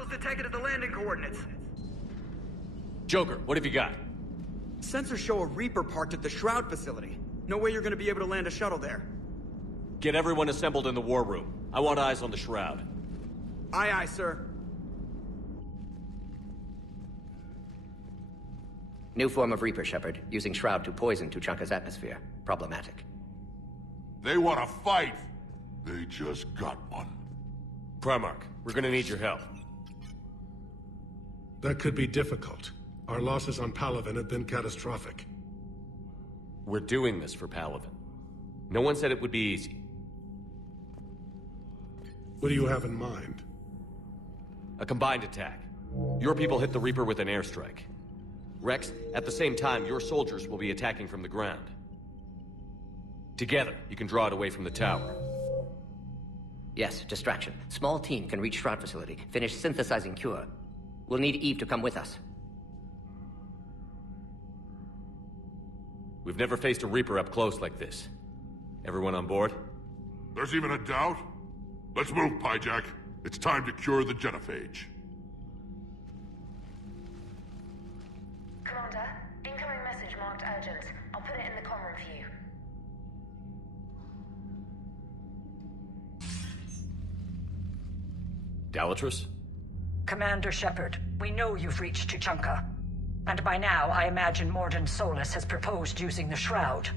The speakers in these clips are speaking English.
Hostiles detected at the landing coordinates. Joker, what have you got? Sensors show a Reaper parked at the Shroud facility. No way you're gonna be able to land a shuttle there. Get everyone assembled in the war room. I want eyes on the Shroud. Aye, aye, sir. New form of Reaper, Shepard. Using Shroud to poison Tuchanka's atmosphere. Problematic. They want to fight! They just got one. Primarch, we're gonna need your help. That could be difficult. Our losses on Palaven have been catastrophic. We're doing this for Palaven. No one said it would be easy. What do you have in mind? A combined attack. Your people hit the Reaper with an airstrike. Rex, at the same time, your soldiers will be attacking from the ground. Together, you can draw it away from the tower. Yes, distraction. Small team can reach Shroud facility. Finish synthesizing cure. We'll need Eve to come with us. We've never faced a Reaper up close like this. Everyone on board? There's even a doubt? Let's move, Pyjack. It's time to cure the genophage. Commander, incoming message marked urgent. I'll put it in the comm room for you. Dalatrus? Commander Shepard, we know you've reached Tuchanka. And by now, I imagine Mordin Solus has proposed using the Shroud.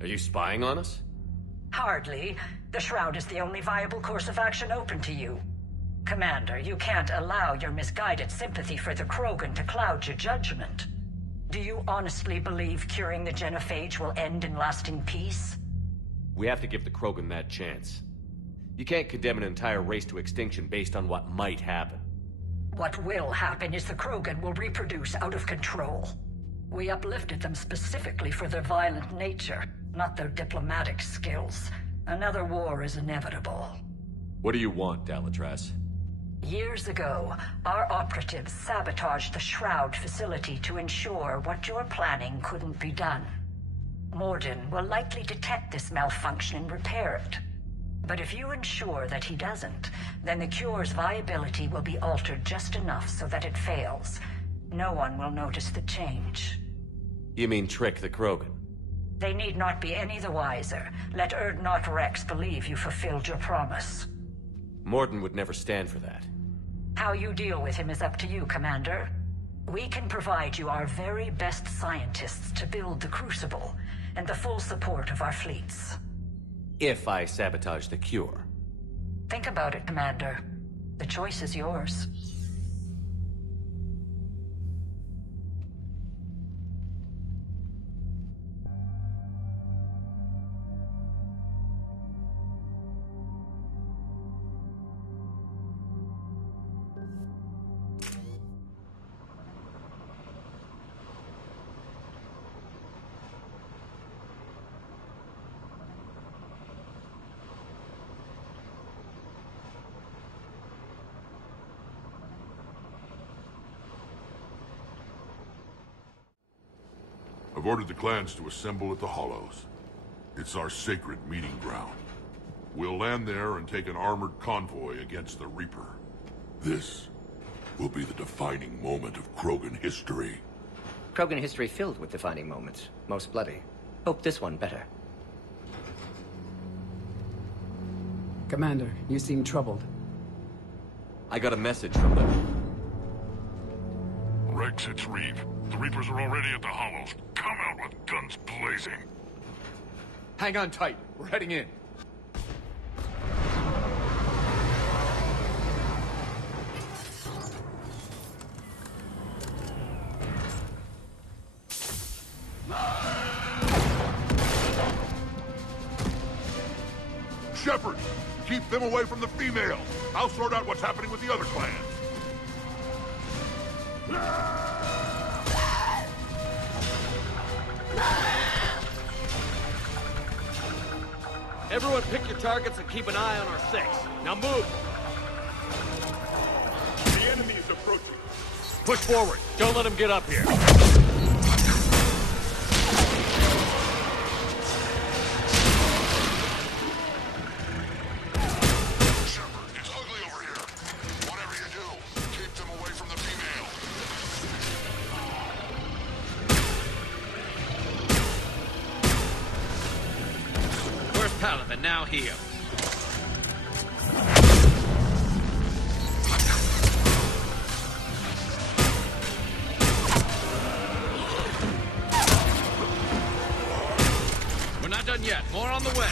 Are you spying on us? Hardly. The Shroud is the only viable course of action open to you. Commander, you can't allow your misguided sympathy for the Krogan to cloud your judgment. Do you honestly believe curing the genophage will end in lasting peace? We have to give the Krogan that chance. You can't condemn an entire race to extinction based on what might happen. What will happen is the Krogan will reproduce out of control. We uplifted them specifically for their violent nature, not their diplomatic skills. Another war is inevitable. What do you want, Dalatrus? Years ago, our operatives sabotaged the Shroud facility to ensure what you're planning couldn't be done. Mordin will likely detect this malfunction and repair it. But if you ensure that he doesn't, then the cure's viability will be altered just enough so that it fails. No one will notice the change. You mean trick the Krogan? They need not be any the wiser. Let Urdnot Rex believe you fulfilled your promise. Mordin would never stand for that. How you deal with him is up to you, Commander. We can provide you our very best scientists to build the Crucible, and the full support of our fleets. If I sabotage the cure. Think about it, Commander. The choice is yours. I've ordered the clans to assemble at the Hollows. It's our sacred meeting ground. We'll land there and take an armored convoy against the Reaper. This will be the defining moment of Krogan history. Krogan history filled with defining moments. Most bloody. Hope this one better. Commander, you seem troubled. I got a message from them. Rex, it's Reeve. The Reapers are already at the Hollows. Come out with guns blazing. Hang on tight. We're heading in. Shepard, keep them away from the females. I'll sort out what's happening with the other clans. Everyone pick your targets and keep an eye on our six. Now move! The enemy is approaching. Push forward. Don't let them get up here. Shepard, it's ugly over here. Whatever you do, alive and now heal. We're not done yet. More on the way.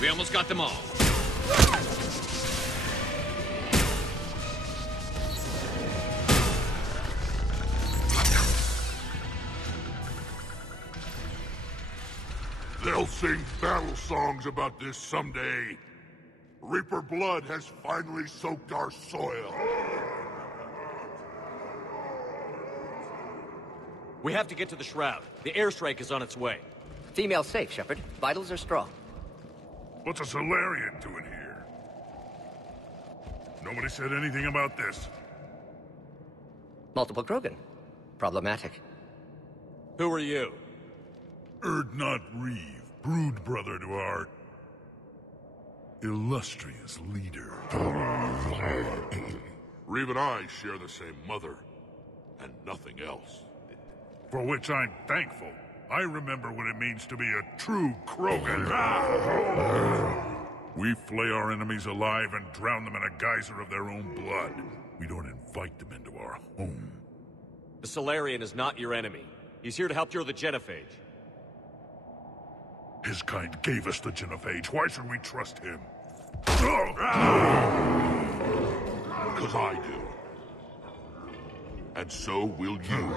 We almost got them all. They'll sing battle songs about this someday. Reaper blood has finally soaked our soil. We have to get to the Shroud. The airstrike is on its way. Female safe, Shepard. Vitals are strong. What's a Solarian doing here? Nobody said anything about this. Multiple Krogan. Problematic. Who are you? Erdnot Reeve, brood brother to our illustrious leader. Reeve and I share the same mother, and nothing else. For which I'm thankful. I remember what it means to be a true Krogan. We flay our enemies alive and drown them in a geyser of their own blood. We don't invite them into our home. The Solarian is not your enemy. He's here to help cure the genophage. His kind gave us the genophage. Why should we trust him? Because I do. And so will you.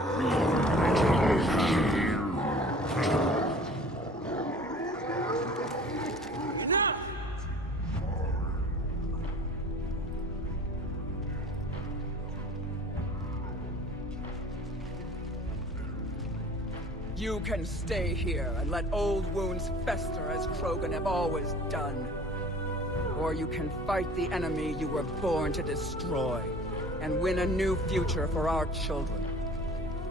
You can stay here and let old wounds fester as Krogan have always done. Or you can fight the enemy you were born to destroy and win a new future for our children.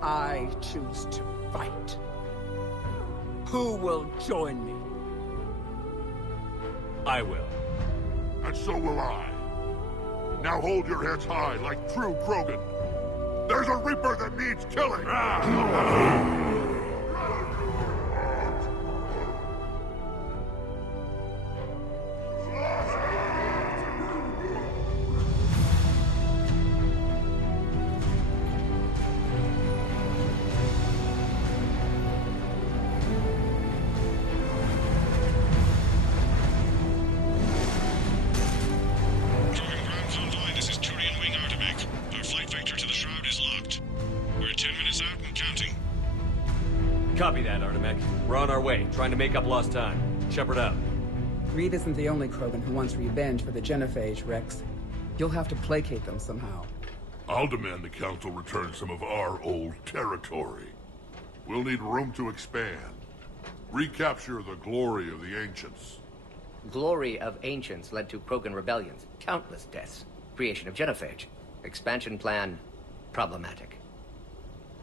I choose to fight. Who will join me? I will. And so will I. Now hold your heads high like true Krogan. There's a Reaper that needs killing! Copy that, Artemec. We're on our way, trying to make up lost time. Shepard out. Reeve isn't the only Krogan who wants revenge for the genophage, Rex. You'll have to placate them somehow. I'll demand the Council return some of our old territory. We'll need room to expand. Recapture the glory of the Ancients. Glory of Ancients led to Krogan rebellions, countless deaths, creation of genophage. Expansion plan, problematic.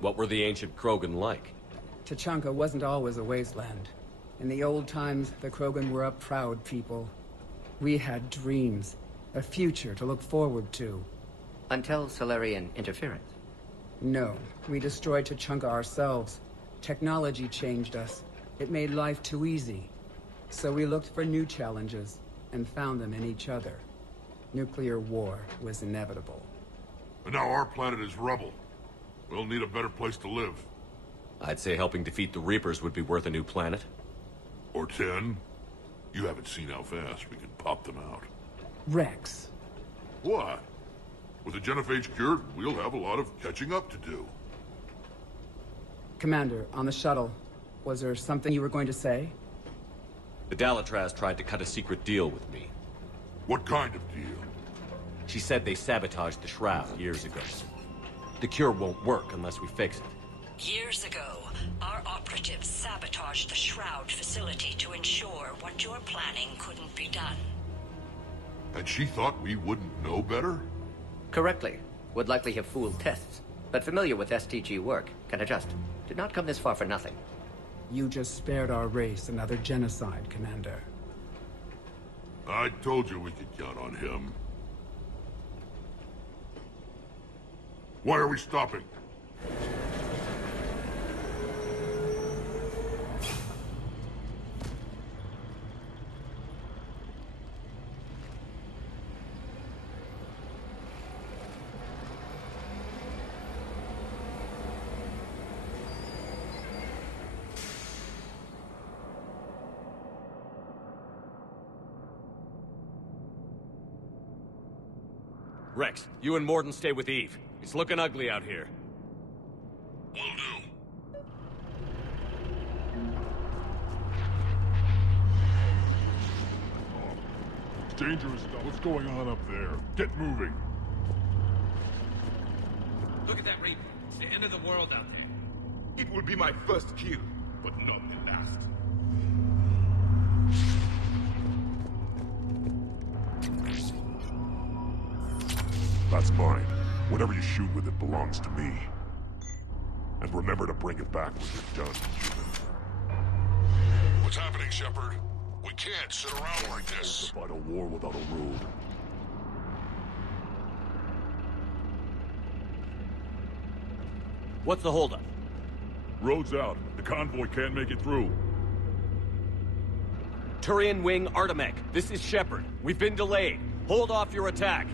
What were the ancient Krogan like? Tuchanka wasn't always a wasteland. In the old times, the Krogan were a proud people. We had dreams, a future to look forward to. Until Solarian interference. No, we destroyed Tuchanka ourselves. Technology changed us. It made life too easy. So we looked for new challenges, and found them in each other. Nuclear war was inevitable. And now our planet is rubble. We'll need a better place to live. I'd say helping defeat the Reapers would be worth a new planet. Or 10. You haven't seen how fast we can pop them out. Rex. What? With the genophage cured, we'll have a lot of catching up to do. Commander, on the shuttle, was there something you were going to say? The Dalatraz tried to cut a secret deal with me. What kind of deal? She said they sabotaged the Shroud years ago. The cure won't work unless we fix it. Years ago, our operatives sabotaged the Shroud facility to ensure what you're planning couldn't be done. And she thought we wouldn't know better? Correctly. Would likely have fooled tests. But familiar with STG work, can adjust. Did not come this far for nothing. You just spared our race another genocide, Commander. I told you we could count on him. Why are we stopping? Rex, you and Morden stay with Eve. It's looking ugly out here. Will do. It's dangerous stuff. What's going on up there? Get moving. Look at that Reaper. It's the end of the world out there. It will be my first kill, but not the last. That's mine. Whatever you shoot with it belongs to me. And remember to bring it back when you're done, human. What's happening, Shepard? We can't sit around like this. To fight a war without a road. What's the holdup? Road's out. The convoy can't make it through. Turian Wing Artemech, this is Shepard. We've been delayed. Hold off your attack.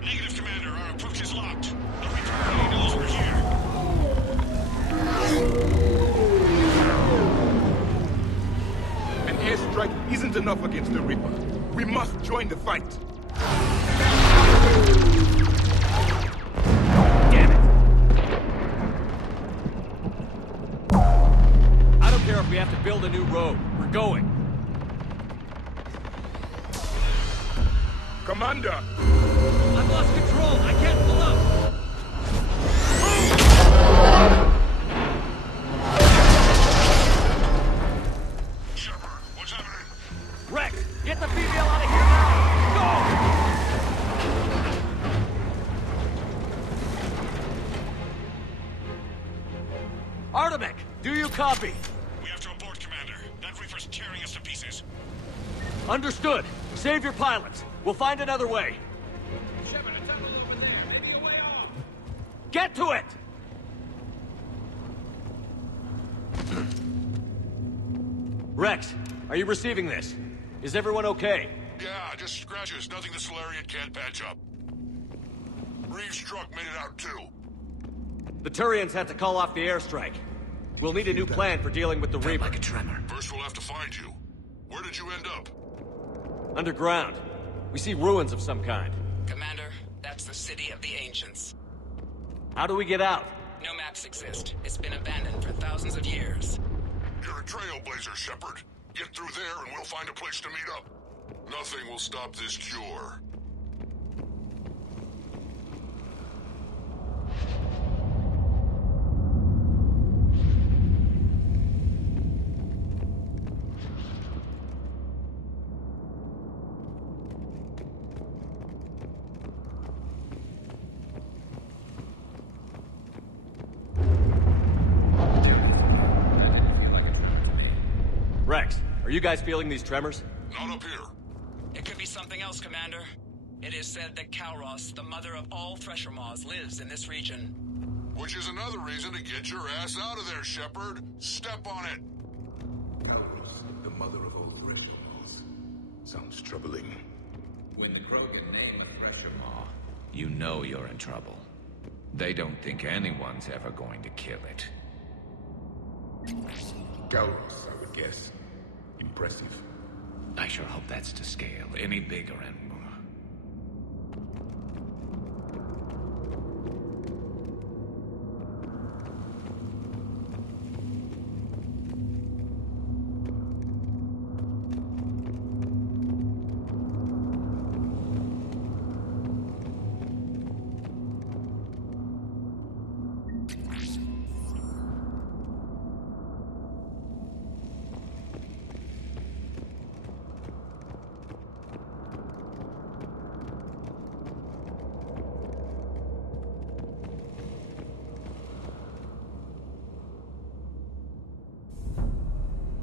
Negative, Commander. Our approach is locked. The Reaper already knows we're here. An airstrike isn't enough against the Reaper. We must join the fight. Damn it! I don't care if we have to build a new road. We're going. Commander! I've lost control. I can't pull up. Shepard, what's happening? Rex, get the female out of here now! Go! Artemech, do you copy? We have to abort, Commander. That Reaper's tearing us to pieces. Understood. Save your pilots. We'll find another way. Shepard, a tunnel over there. Maybe a way off. Get to it! Rex, are you receiving this? Is everyone okay? Yeah, just scratches. Nothing the Solarian can't patch up. Reeves' truck made it out too. The Turians had to call off the airstrike. We'll need a new plan for dealing with the Reaper. Like a tremor. First we'll have to find you. Where did you end up? Underground. We see ruins of some kind. Commander, that's the City of the Ancients. How do we get out? No maps exist. It's been abandoned for thousands of years. You're a trailblazer, Shepard. Get through there and we'll find a place to meet up. Nothing will stop this cure. Rex, are you guys feeling these tremors? Not up here. It could be something else, Commander. It is said that Kalros, the mother of all Thresher Maws, lives in this region. Which is another reason to get your ass out of there, Shepard. Step on it. Kalros, the mother of all Thresher Maws. Sounds troubling. When the Krogan name a Thresher Maw, you know you're in trouble. They don't think anyone's ever going to kill it. Kalros, I would guess. Impressive. I sure hope that's to scale. Any bigger and more.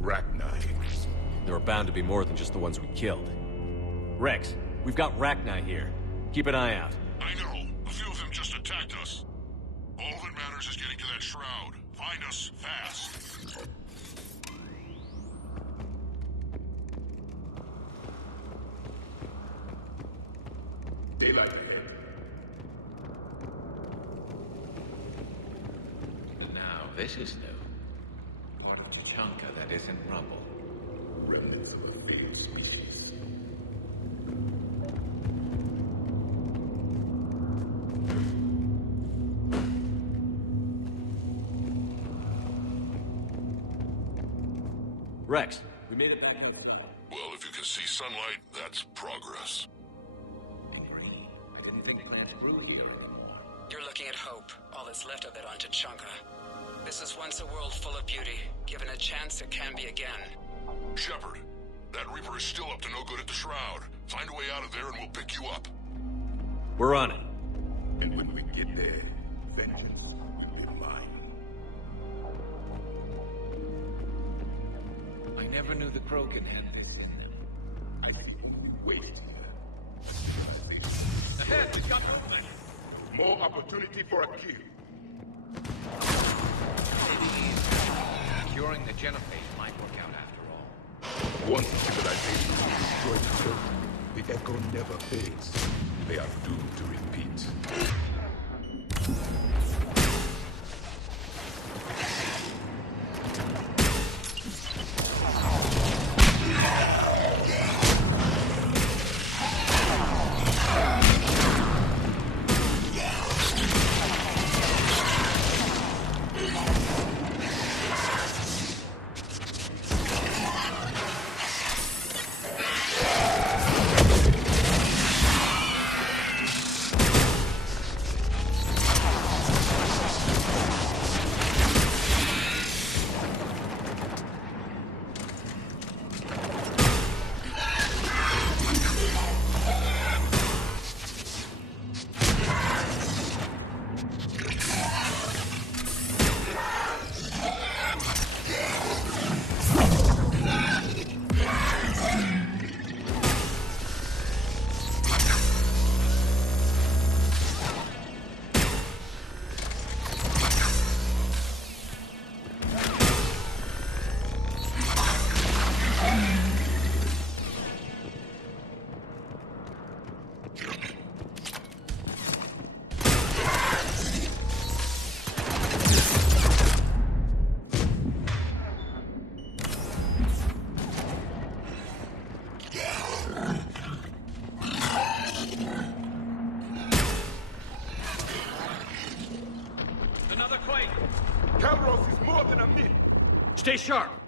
Rachni. There are bound to be more than just the ones we killed. Rex, we've got Rachni here. Keep an eye out. I know. A few of them just attacked us. All that matters is getting to that shroud. Find us fast. Daylight ahead. Now, this is new. Part of Tuchanka that isn't rubble. Remnants of a failed species. Rex, we made it back out. Well, if you can see sunlight, that's progress. I didn't think plants grew here anymore. You're looking at hope, all that's left of it on Tuchanka. This is once a world full of beauty. Given a chance, it can be again. Shepard, that Reaper is still up to no good at the Shroud. Find a way out of there and we'll pick you up. We're on it. And when we get there, vengeance will be mine. I never knew the Krogan had this in them. I think we wasted Ahead, we've got movement. more opportunity for a kill. Curing the genophage might work out after all. Once civilization is destroyed itself, the echo never fades. They are doomed to repeat. Stay sharp!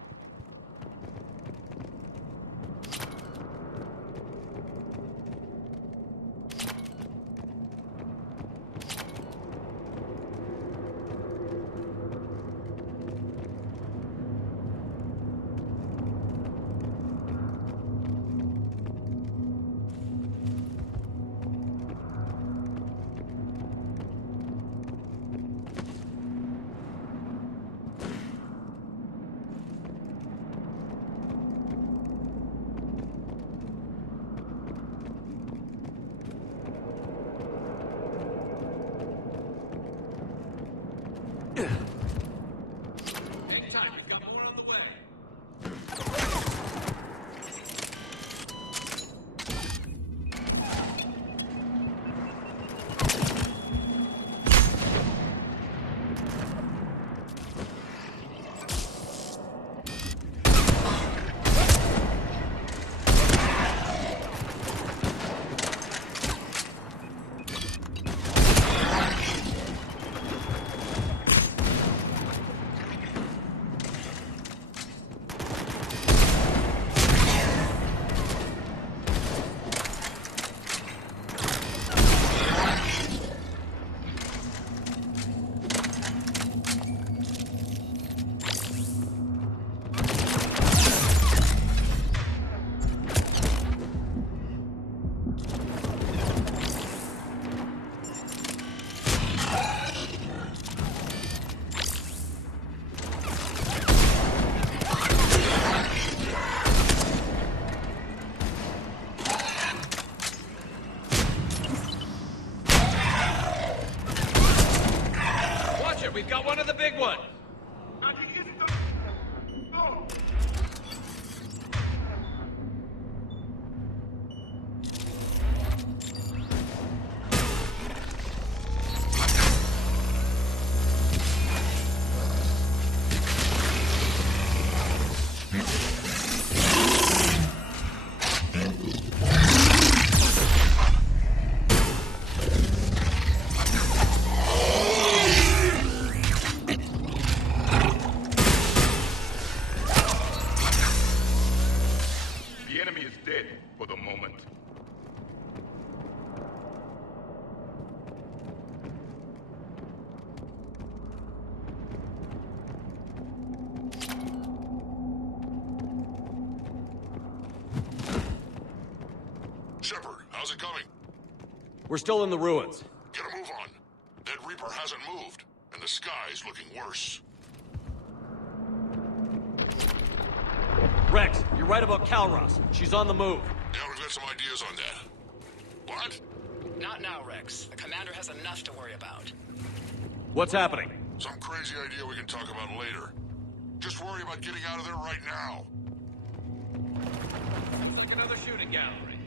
is dead for the moment. Shepard, how's it coming? We're still in the ruins. Get a move on. That Reaper hasn't moved, and the sky's looking worse. Rex, you're right about Calros. She's on the move. Yeah, we've got some ideas on that. What? Not now, Rex. The commander has enough to worry about. What's happening? Some crazy idea we can talk about later. Just worry about getting out of there right now. Like another shooting gallery.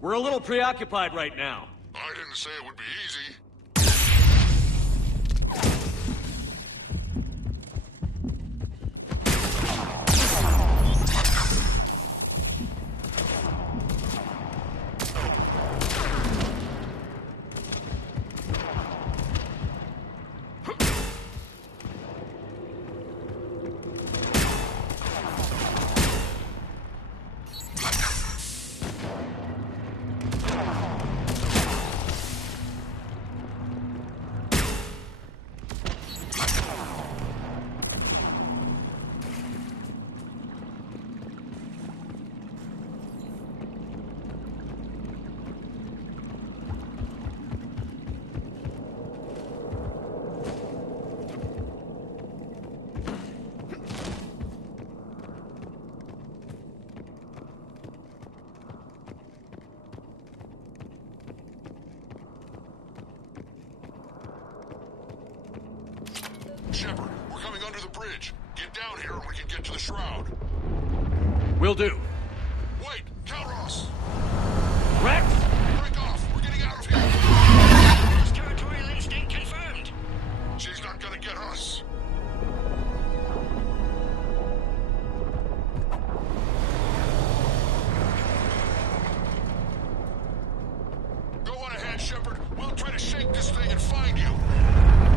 We're a little preoccupied right now. I didn't say it would be easy. Shepard, we're coming under the bridge. Get down here and we can get to the shroud. Will do. Wait, Calros! Rex! Break off! We're getting out of here! Territorial instinct confirmed. She's not gonna get us. Go on ahead, Shepard. We'll try to shake this thing and find you.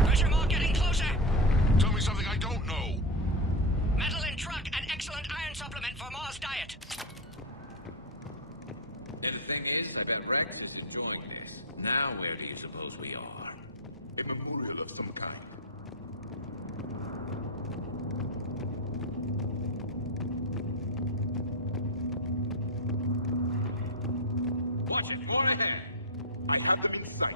Pressure mark getting closer. Tell me something I don't know. Metal in truck and excellent iron supplement for Mars diet. And the thing is, I bet Rex is enjoying this. Now where do you suppose we are? A memorial of some kind. Watch it, more ahead. I have them in sight.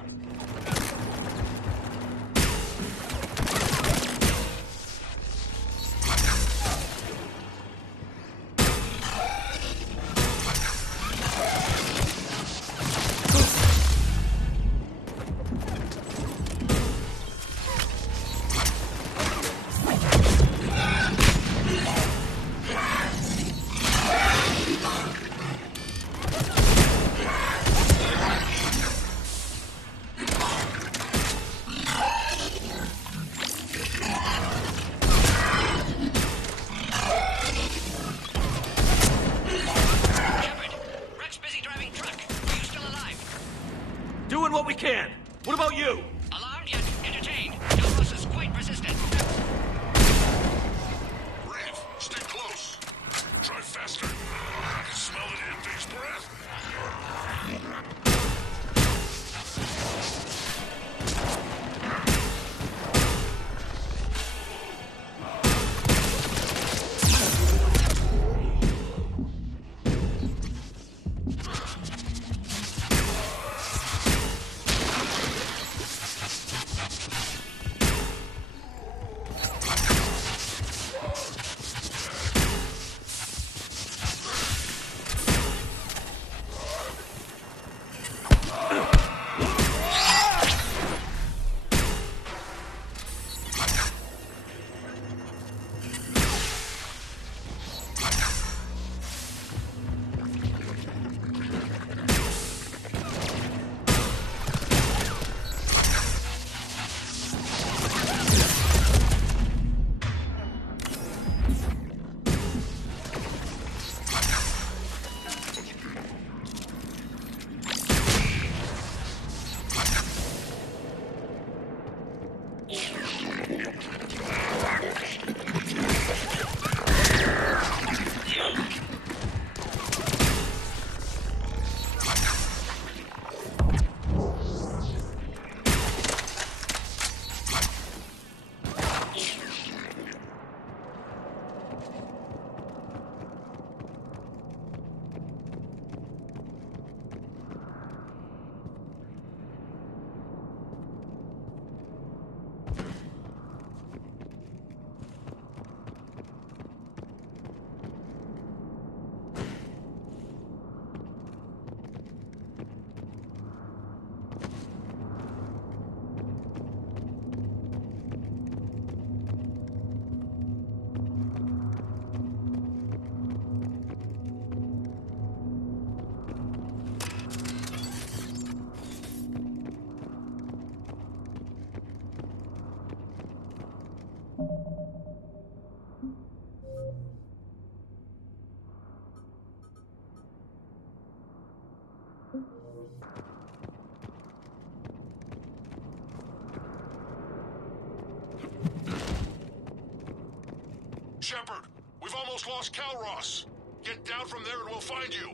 Shepard, we've almost lost Calross. Get down from there and we'll find you.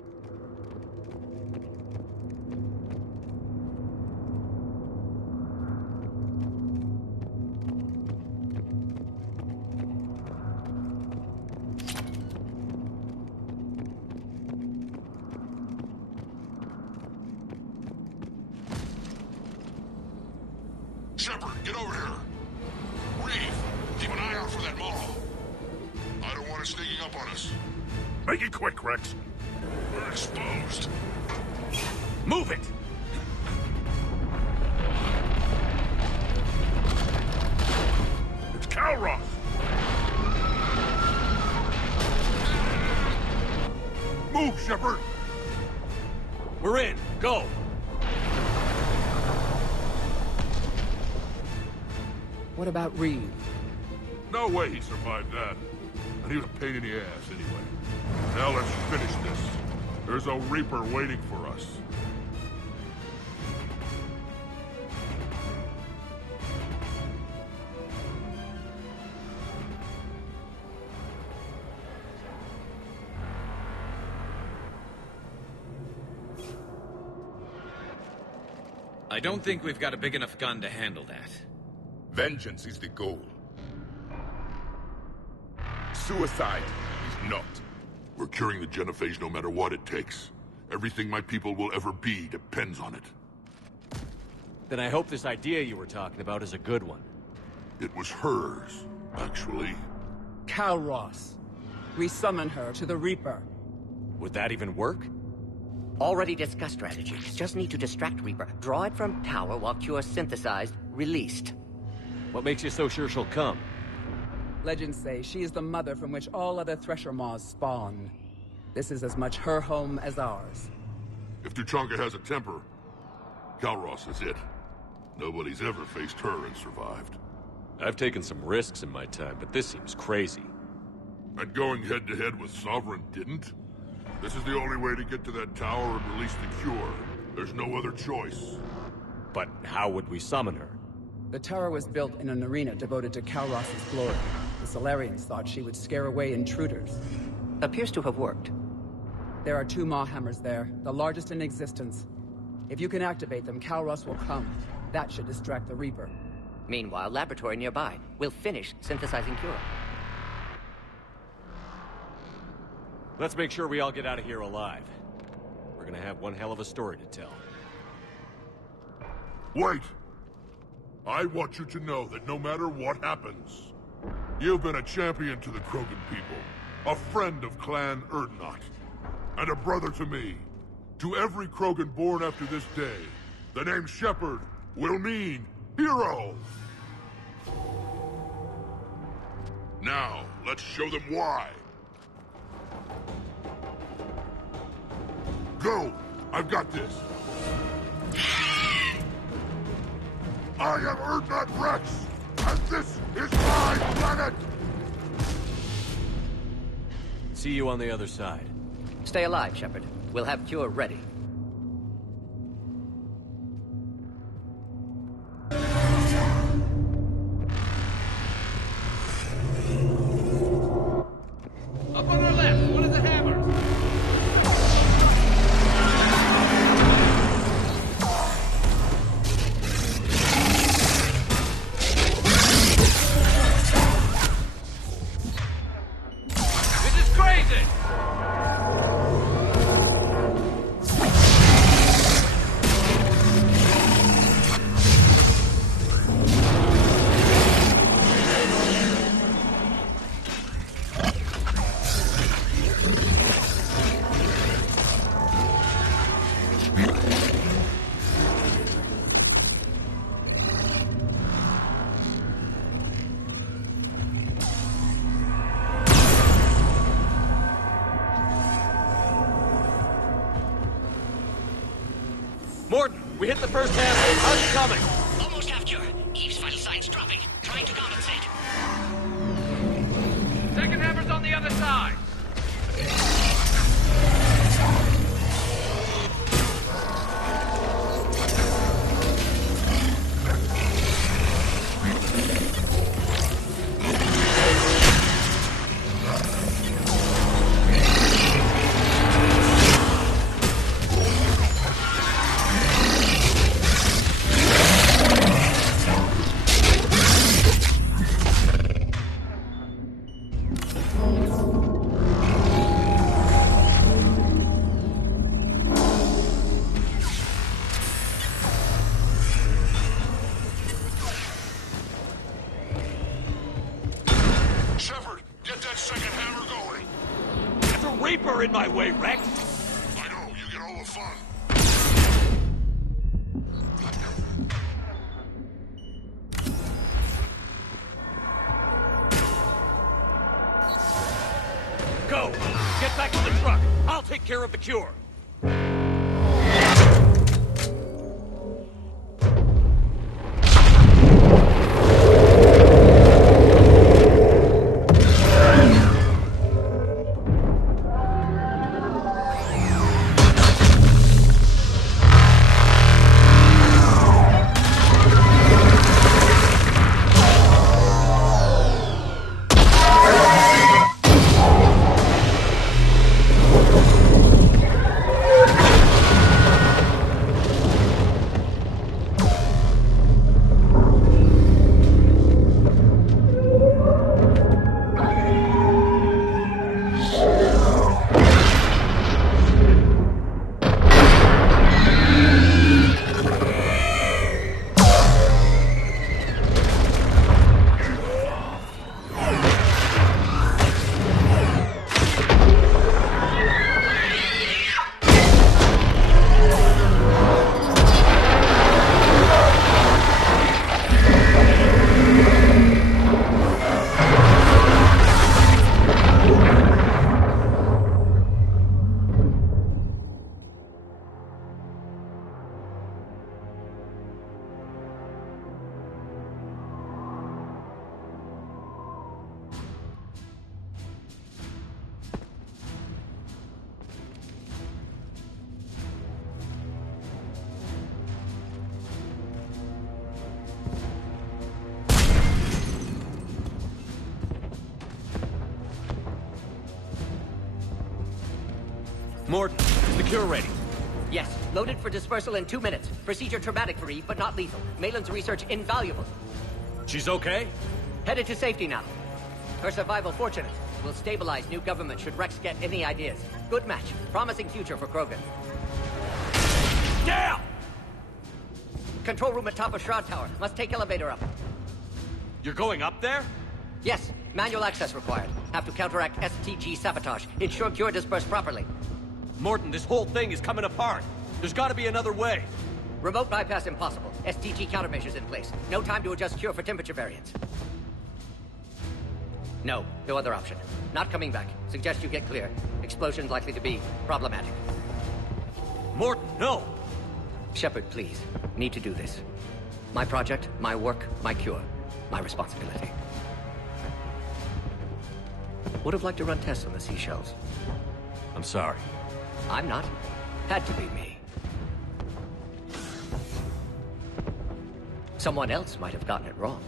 Shepard, get over here. Reeve, keep an eye out for that mall. I don't want it sneaking up on us. Make it quick, Rex. We're exposed. Move it! It's Calross! Move, Shepard! We're in. Go! What about Reeve? No way he survived that. And he was a pain in the ass anyway. Now let's finish this. There's a Reaper waiting for us. I don't think we've got a big enough gun to handle that. Vengeance is the goal. Suicide is not. We're curing the genophage no matter what it takes. Everything my people will ever be depends on it. Then I hope this idea you were talking about is a good one. It was hers, actually. Calross. We summon her to the Reaper. Would that even work? Already discussed strategy. Just need to distract Reaper. Draw it from tower while Cure synthesized, released. What makes you so sure she'll come? Legends say she is the mother from which all other Thresher Maws spawn. This is as much her home as ours. If Tuchanka has a temper, Calross is it. Nobody's ever faced her and survived. I've taken some risks in my time, but this seems crazy. And going head-to-head with Sovereign didn't? This is the only way to get to that tower and release the cure. There's no other choice. But how would we summon her? The tower was built in an arena devoted to Calross's glory. The Solarians thought she would scare away intruders. Appears to have worked. There are 2 Maw Hammers there, the largest in existence. If you can activate them, Calross will come. That should distract the Reaper. Meanwhile, laboratory nearby. We'll finish synthesizing Cure. Let's make sure we all get out of here alive. We're gonna have one hell of a story to tell. Wait! I want you to know that no matter what happens, you've been a champion to the Krogan people, a friend of Clan Erdnot, and a brother to me. To every Krogan born after this day, the name Shepard will mean hero! Now, let's show them why. Go! I've got this! I am Erdnot Rex, and this is my planet! See you on the other side. Stay alive, Shepard. We'll have Cure ready. Up on our left, one of the hammers! Morton, we hit the first hammer. How's it coming? Almost have Cure. Eve's vital signs dropping. Trying to compensate. Second hammer's on the other side. Reaper in my way, Rex! I know, you get all the fun. Go! Get back to the truck! I'll take care of the cure! Morton, is the cure ready? Yes, loaded for dispersal in 2 minutes. Procedure traumatic for Eve, but not lethal. Maitland's research invaluable. She's okay? Headed to safety now. Her survival fortunate. Will stabilize new government should Rex get any ideas. Good match. Promising future for Krogan. Down! Control room at top of Shroud Tower. Must take elevator up. You're going up there? Yes, manual access required. Have to counteract STG sabotage. Ensure cure dispersed properly. Morton, this whole thing is coming apart. There's gotta be another way. Remote bypass impossible. STG countermeasures in place. No time to adjust cure for temperature variance. No other option. Not coming back. Suggest you get clear. Explosion likely to be problematic. Morton, no! Shepard, please. Need to do this. My project, my work, my cure. My responsibility. Would have liked to run tests on the seashells. I'm sorry. I'm not. Had to be me. Someone else might have gotten it wrong.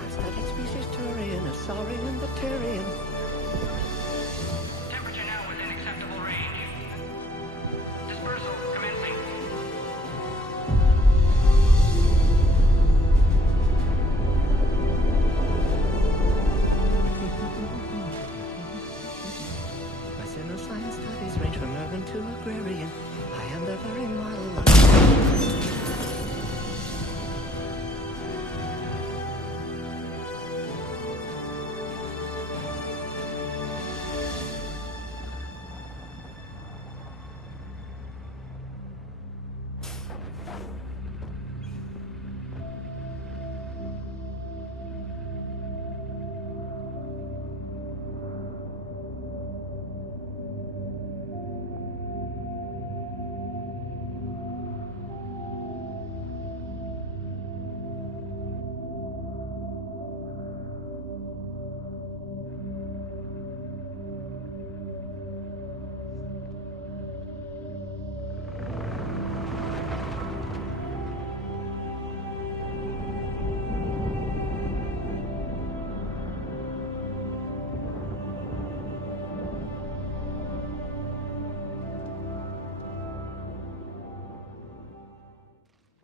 I've studied species Turian, a saurian, the Tyrian. Temperature now within acceptable range. Dispersal commencing. My science studies range from urban to agrarian. I am the very model of...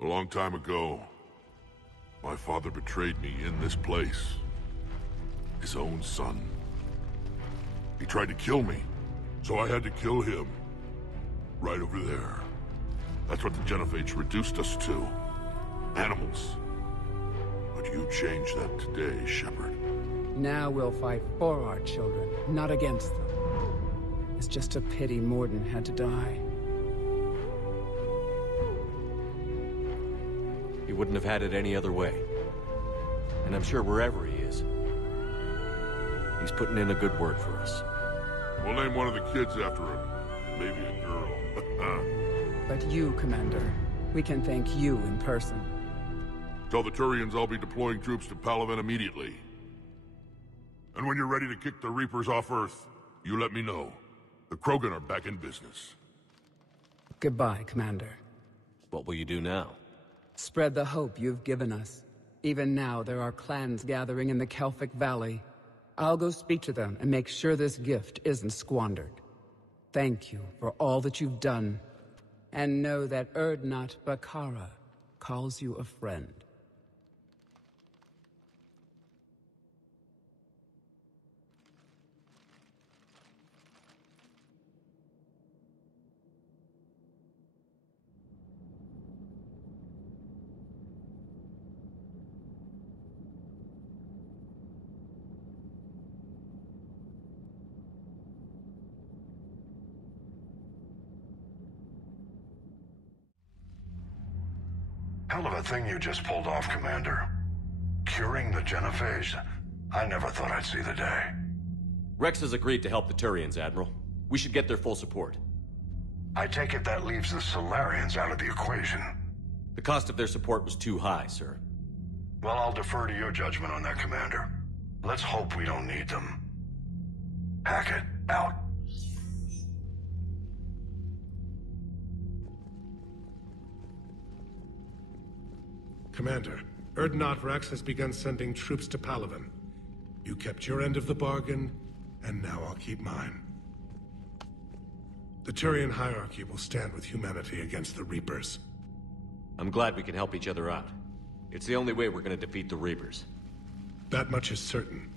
A long time ago, my father betrayed me in this place. His own son. He tried to kill me, so I had to kill him. Right over there. That's what the Genophage reduced us to. Animals. But you changed that today, Shepard. Now we'll fight for our children, not against them. It's just a pity Morden had to die. He wouldn't have had it any other way. And I'm sure wherever he is, he's putting in a good word for us. We'll name one of the kids after him. Maybe a girl. But you, Commander, we can thank you in person. Tell the Turians I'll be deploying troops to Palaven immediately. And when you're ready to kick the Reapers off Earth, you let me know. The Krogan are back in business. Goodbye, Commander. What will you do now? Spread the hope you've given us. Even now, there are clans gathering in the Kelphic Valley. I'll go speak to them and make sure this gift isn't squandered. Thank you for all that you've done. And know that Urdnot Bakara calls you a friend. Hell of a thing you just pulled off, Commander. Curing the Genophage? I never thought I'd see the day. Rex has agreed to help the Turians, Admiral. We should get their full support. I take it that leaves the Solarians out of the equation. The cost of their support was too high, sir. Well, I'll defer to your judgment on that, Commander. Let's hope we don't need them. Hackett, out. Commander, Urdnot Rex has begun sending troops to Palaven. You kept your end of the bargain, and now I'll keep mine. The Turian hierarchy will stand with humanity against the Reapers. I'm glad we can help each other out. It's the only way we're gonna defeat the Reapers. That much is certain.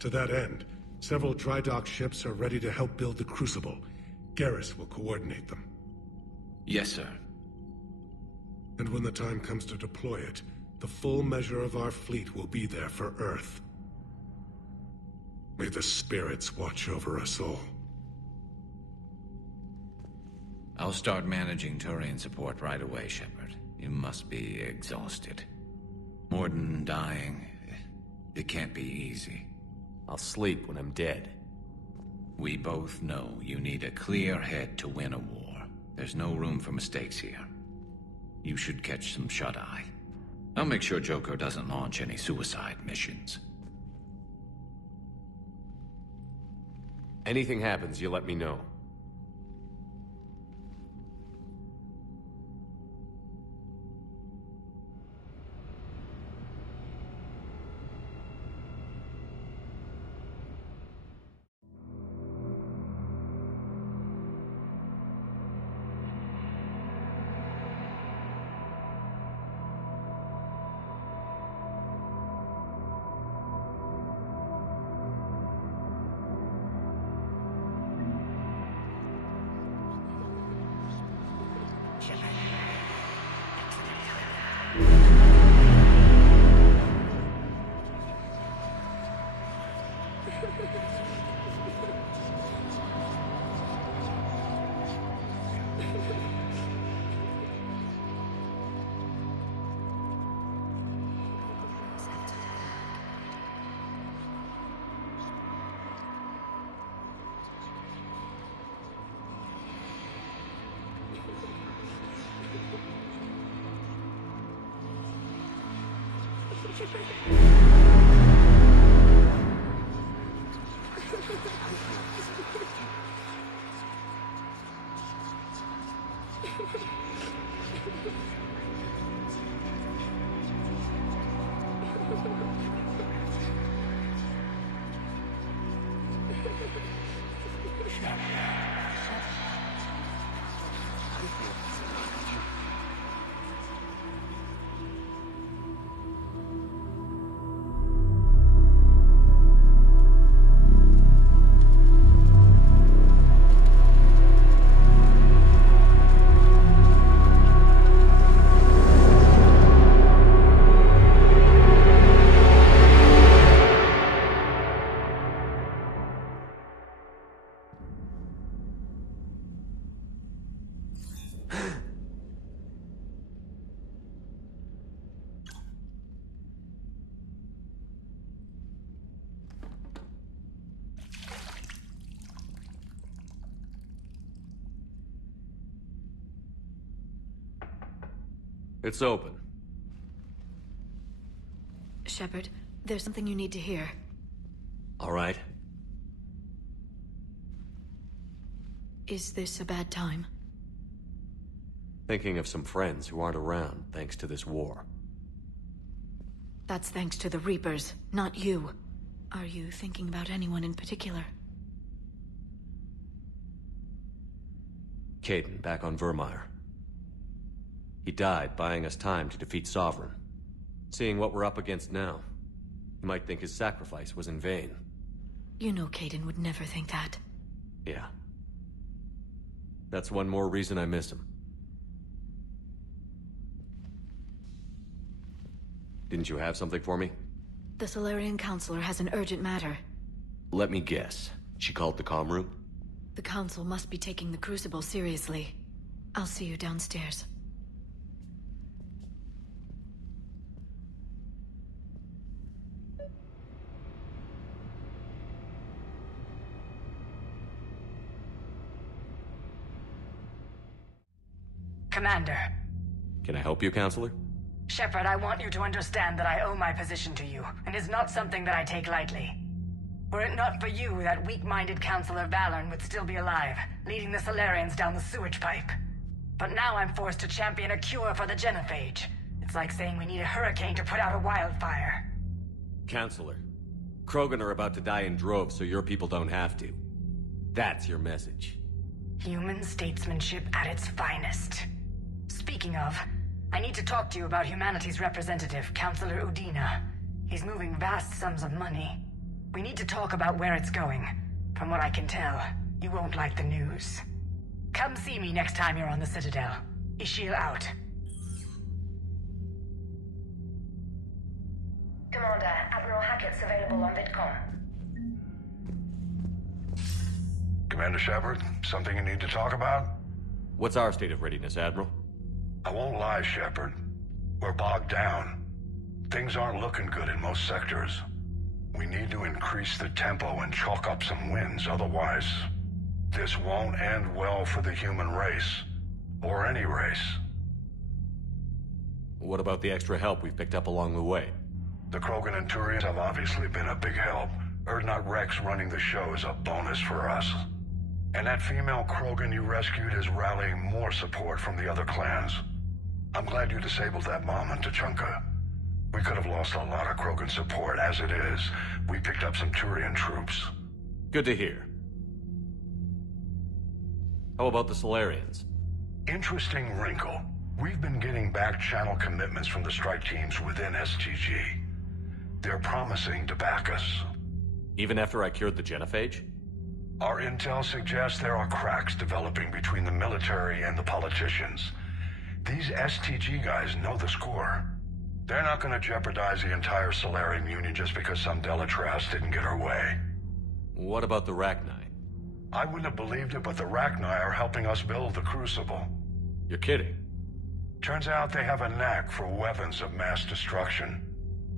To that end, several dry dock ships are ready to help build the Crucible. Garrus will coordinate them. Yes, sir. And when the time comes to deploy it, the full measure of our fleet will be there for Earth. May the spirits watch over us all. I'll start managing Turian support right away, Shepard. You must be exhausted. Morden dying, it can't be easy. I'll sleep when I'm dead. We both know you need a clear head to win a war. There's no room for mistakes here. You should catch some shut-eye. I'll make sure Joker doesn't launch any suicide missions. Anything happens, you let me know. It's open. Shepard, there's something you need to hear. All right. Is this a bad time? Thinking of some friends who aren't around thanks to this war. That's thanks to the Reapers, not you. Are you thinking about anyone in particular? Caden, back on Vermeer. He died buying us time to defeat Sovereign. Seeing what we're up against now, you might think his sacrifice was in vain. You know Caden would never think that. Yeah. That's one more reason I miss him. Didn't you have something for me? The Solarian Counselor has an urgent matter. Let me guess. She called the comm room? The Council must be taking the Crucible seriously. I'll see you downstairs. Commander. Can I help you, Counselor? Shepard, I want you to understand that I owe my position to you, and it's not something that I take lightly. Were it not for you, that weak-minded Counselor Valorn would still be alive, leading the Solarians down the sewage pipe. But now I'm forced to champion a cure for the genophage. It's like saying we need a hurricane to put out a wildfire. Counselor, Krogan are about to die in droves so your people don't have to. That's your message. Human statesmanship at its finest. Speaking of, I need to talk to you about humanity's representative, Counselor Udina. He's moving vast sums of money. We need to talk about where it's going. From what I can tell, you won't like the news. Come see me next time you're on the Citadel. Ishil out. Commander, Admiral Hackett's available on VidCom. Commander Shepard, something you need to talk about? What's our state of readiness, Admiral? I won't lie, Shepard. We're bogged down. Things aren't looking good in most sectors. We need to increase the tempo and chalk up some wins, otherwise this won't end well for the human race. Or any race. What about the extra help we've picked up along the way? The Krogan and Turians have obviously been a big help. Urdnot Rex running the show is a bonus for us. And that female Krogan you rescued is rallying more support from the other clans. I'm glad you disabled that bomb on Tuchanka. We could have lost a lot of Krogan support. As it is, we picked up some Turian troops. Good to hear. How about the Solarians? Interesting wrinkle. We've been getting back-channel commitments from the strike teams within STG. They're promising to back us. Even after I cured the genophage? Our intel suggests there are cracks developing between the military and the politicians. These STG guys know the score. They're not going to jeopardize the entire Solarian Union just because some Delatras didn't get her way. What about the Rachni? I wouldn't have believed it, but the Rachni are helping us build the Crucible. You're kidding. Turns out they have a knack for weapons of mass destruction.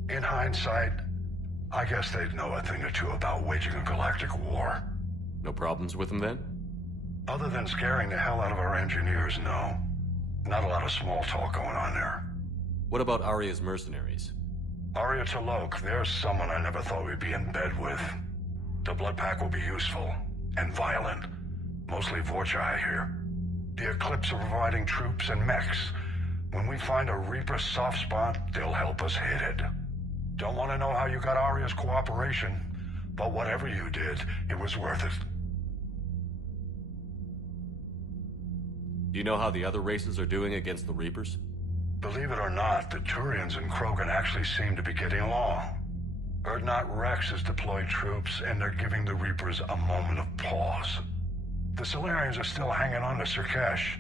In hindsight, I guess they'd know a thing or two about waging a galactic war. No problems with them then? Other than scaring the hell out of our engineers, no. Not a lot of small talk going on there. What about Aria's mercenaries? Aria T'Loak, there's someone I never thought we'd be in bed with. The Blood Pack will be useful. And violent. Mostly Vorcha here. The Eclipse are providing troops and mechs. When we find a Reaper soft spot, they'll help us hit it. Don't want to know how you got Aria's cooperation, but whatever you did, it was worth it. Do you know how the other races are doing against the Reapers? Believe it or not, the Turians and Krogan actually seem to be getting along. Urdnot Rex has deployed troops, and they're giving the Reapers a moment of pause. The Solarians are still hanging on to Surkesh,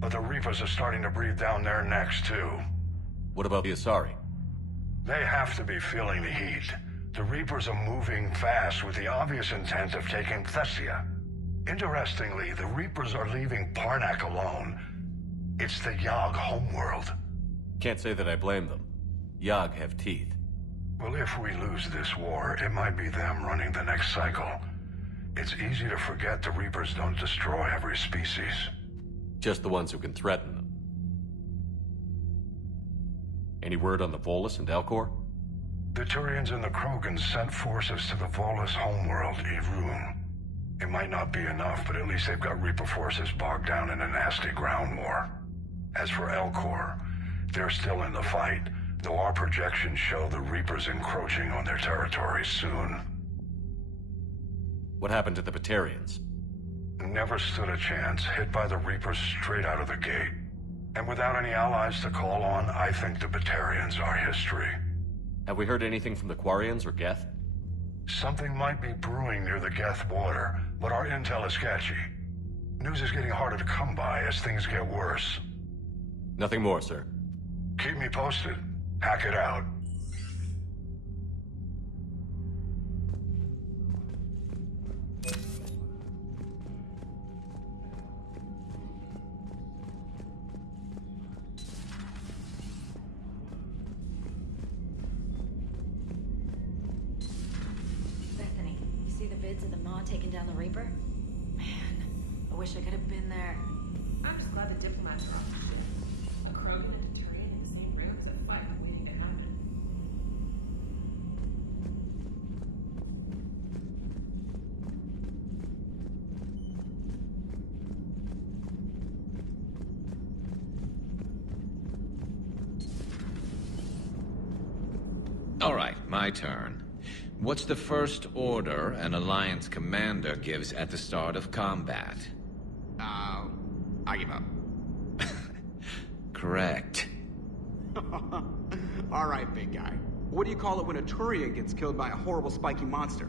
but the Reapers are starting to breathe down their necks, too. What about the Asari? They have to be feeling the heat. The Reapers are moving fast with the obvious intent of taking Thessia. Interestingly, the Reapers are leaving Parnak alone. It's the Yogg homeworld. Can't say that I blame them. Yogg have teeth. Well, if we lose this war, it might be them running the next cycle. It's easy to forget the Reapers don't destroy every species. Just the ones who can threaten them. Any word on the Volus and Elcor? The Turians and the Krogans sent forces to the Volus homeworld, Irun. It might not be enough, but at least they've got Reaper forces bogged down in a nasty ground war. As for Elcor, they're still in the fight, though our projections show the Reapers encroaching on their territory soon. What happened to the Batarians? Never stood a chance, hit by the Reapers straight out of the gate. And without any allies to call on, I think the Batarians are history. Have we heard anything from the Quarians or Geth? Something might be brewing near the Geth border, but our intel is sketchy. News is getting harder to come by as things get worse. Nothing more, sir. Keep me posted. Hack it out. Bethany, you see the vids of the Maw taking down the Reaper? Man, I wish I could have been there. I'm just glad the diplomats are off the ship. A Krogan and a Turian in the same room is a fight waiting to happen. All right, my turn. What's the first order an Alliance commander gives at the start of combat? I give up. Correct. All right, big guy. What do you call it when a Turian gets killed by a horrible spiky monster?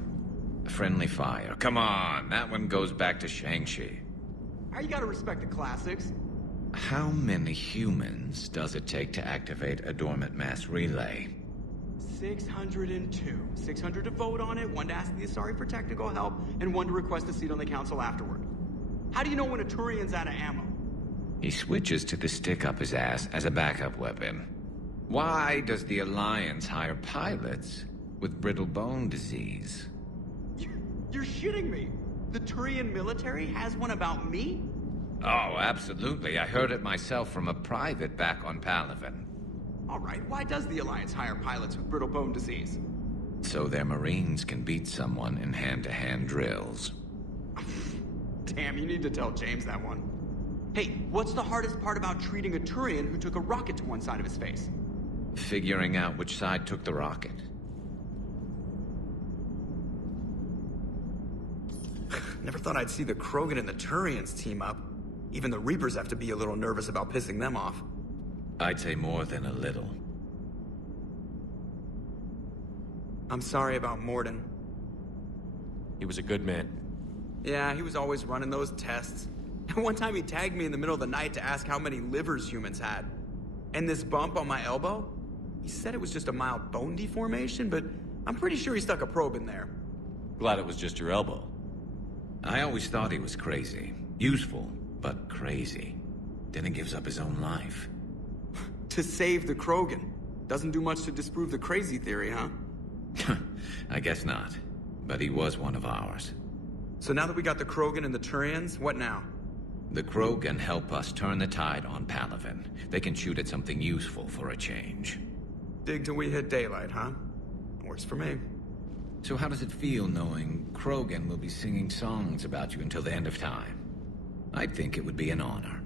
Friendly fire. Come on, that one goes back to Shang-Chi. You gotta respect the classics. How many humans does it take to activate a dormant mass relay? 602. 600 to vote on it, 1 to ask the Asari for technical help, and 1 to request a seat on the council afterward. How do you know when a Turian's out of ammo? He switches to the stick up his ass as a backup weapon. Why does the Alliance hire pilots with brittle bone disease? You're shitting me. The Turian military has one about me? Oh, absolutely. I heard it myself from a private back on Palaven. All right, why does the Alliance hire pilots with brittle bone disease? So their Marines can beat someone in hand-to-hand drills. Damn, you need to tell James that one. Hey, what's the hardest part about treating a Turian who took a rocket to one side of his face? Figuring out which side took the rocket. Never thought I'd see the Krogan and the Turians team up. Even the Reapers have to be a little nervous about pissing them off. I'd say more than a little. I'm sorry about Morden. He was a good man. Yeah, he was always running those tests. And one time he tagged me in the middle of the night to ask how many livers humans had. And this bump on my elbow? He said it was just a mild bone deformation, but I'm pretty sure he stuck a probe in there. Glad it was just your elbow. I always thought he was crazy. Useful, but crazy. Then he gives up his own life. To save the Krogan. Doesn't do much to disprove the crazy theory, huh? I guess not. But he was one of ours. So now that we got the Krogan and the Turians, what now? The Krogan help us turn the tide on Palaven. They can shoot at something useful for a change. Dig till we hit daylight, huh? Works for me. So how does it feel knowing Krogan will be singing songs about you until the end of time? I'd think it would be an honor.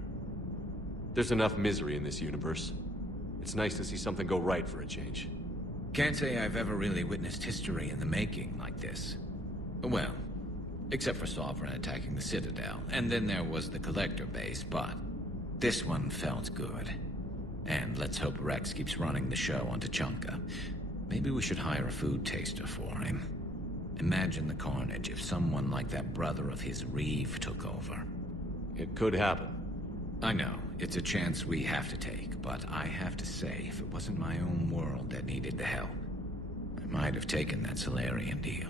There's enough misery in this universe. It's nice to see something go right for a change. Can't say I've ever really witnessed history in the making like this. Well, except for Sovereign attacking the Citadel, and then there was the Collector base, but this one felt good. And let's hope Rex keeps running the show on Tuchanka. Maybe we should hire a food taster for him. Imagine the carnage if someone like that brother of his, Reeve, took over. It could happen. I know, it's a chance we have to take, but I have to say, if it wasn't my own world that needed the help, I might have taken that Solarian deal.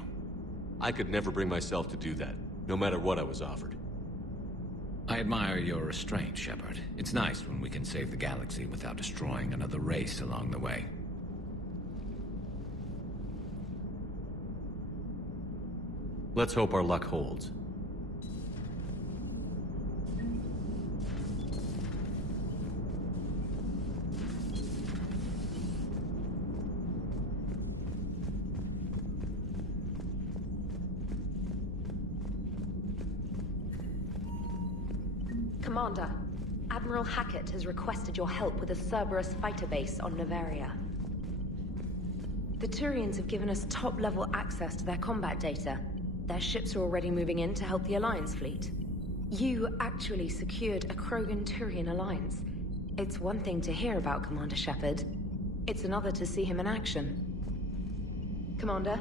I could never bring myself to do that, no matter what I was offered. I admire your restraint, Shepard. It's nice when we can save the galaxy without destroying another race along the way. Let's hope our luck holds. Commander, Admiral Hackett has requested your help with a Cerberus fighter base on Novaria. The Turians have given us top-level access to their combat data. Their ships are already moving in to help the Alliance fleet. You actually secured a Krogan-Turian alliance. It's one thing to hear about Commander Shepard. It's another to see him in action. Commander?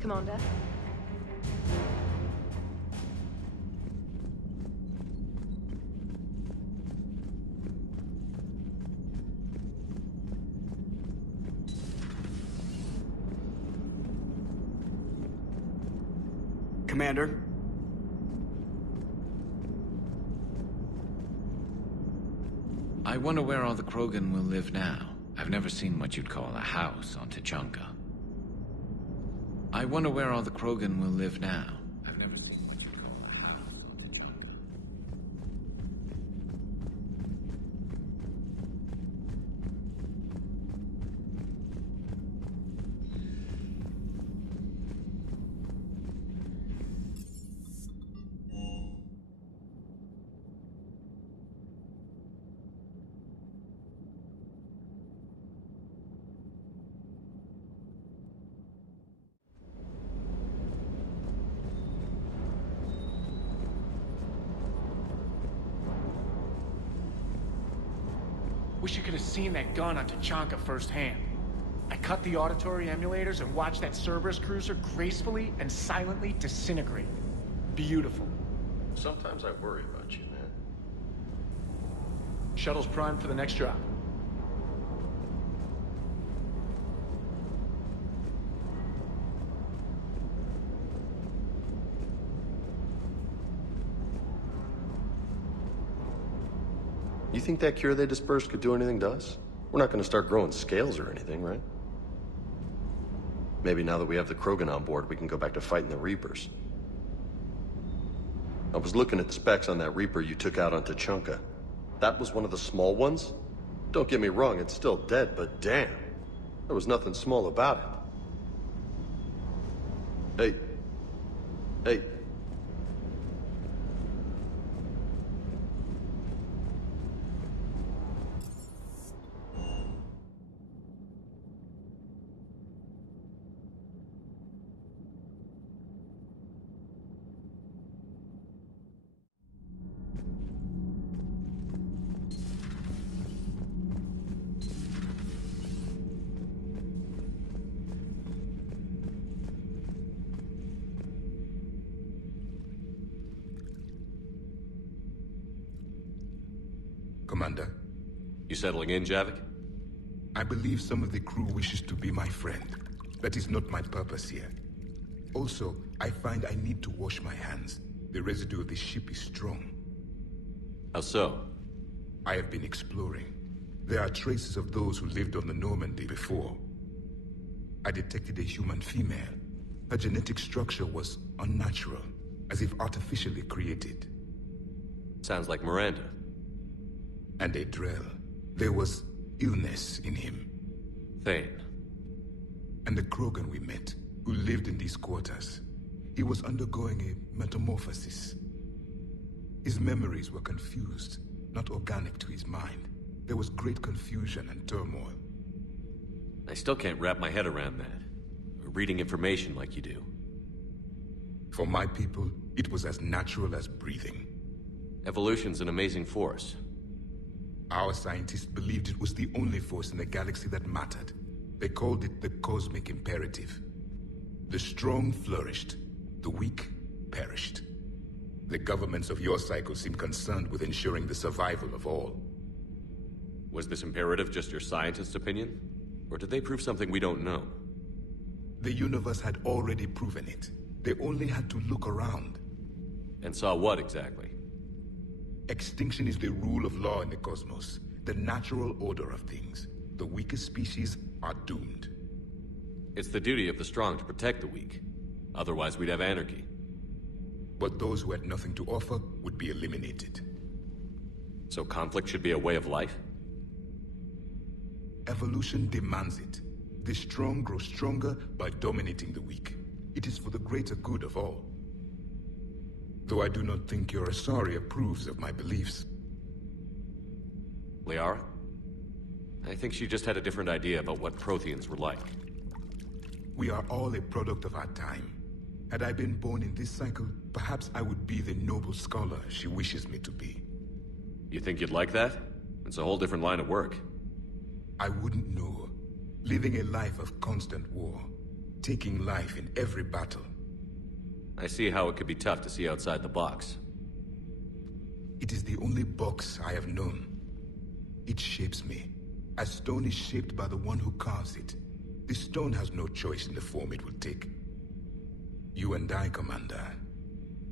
Commander? Commander? I wonder where all the Krogan will live now. I've never seen what you'd call a house on Tuchanka. I wonder where all the Krogan will live now. I've never seen what you'd call a house on Tuchanka. Wish you could have seen that gun on Tuchanka firsthand. I cut the auditory emulators and watched that Cerberus cruiser gracefully and silently disintegrate. Beautiful. Sometimes I worry about you, man. Shuttle's primed for the next drop. You think that cure they dispersed could do anything to us? We're not gonna start growing scales or anything, right? Maybe now that we have the Krogan on board, we can go back to fighting the Reapers. I was looking at the specs on that Reaper you took out on Tachanka. That was one of the small ones? Don't get me wrong, it's still dead, but damn. There was nothing small about it. Hey. Commander. You settling in, Javik? I believe some of the crew wishes to be my friend. That is not my purpose here. Also, I find I need to wash my hands. The residue of the ship is strong. How so? I have been exploring. There are traces of those who lived on the Normandy before. I detected a human female. Her genetic structure was unnatural, as if artificially created. Sounds like Miranda. And a Drell. There was illness in him. Thane. And the Krogan we met, who lived in these quarters. He was undergoing a metamorphosis. His memories were confused, not organic to his mind. There was great confusion and turmoil. I still can't wrap my head around that. Reading information like you do. For my people, it was as natural as breathing. Evolution's an amazing force. Our scientists believed it was the only force in the galaxy that mattered. They called it the cosmic imperative. The strong flourished, the weak perished. The governments of your cycle seem concerned with ensuring the survival of all. Was this imperative just your scientist's opinion? Or did they prove something we don't know? The universe had already proven it. They only had to look around. And saw what exactly? Extinction is the rule of law in the cosmos, the natural order of things. The weakest species are doomed. It's the duty of the strong to protect the weak. Otherwise, we'd have anarchy. But those who had nothing to offer would be eliminated. So conflict should be a way of life? Evolution demands it. The strong grow stronger by dominating the weak. It is for the greater good of all. Though I do not think your Asari approves of my beliefs. Liara? I think she just had a different idea about what Protheans were like. We are all a product of our time. Had I been born in this cycle, perhaps I would be the noble scholar she wishes me to be. You think you'd like that? It's a whole different line of work. I wouldn't know. Living a life of constant war. Taking life in every battle. I see how it could be tough to see outside the box. It is the only box I have known. It shapes me, as stone is shaped by the one who carves it. The stone has no choice in the form it will take. You and I, Commander.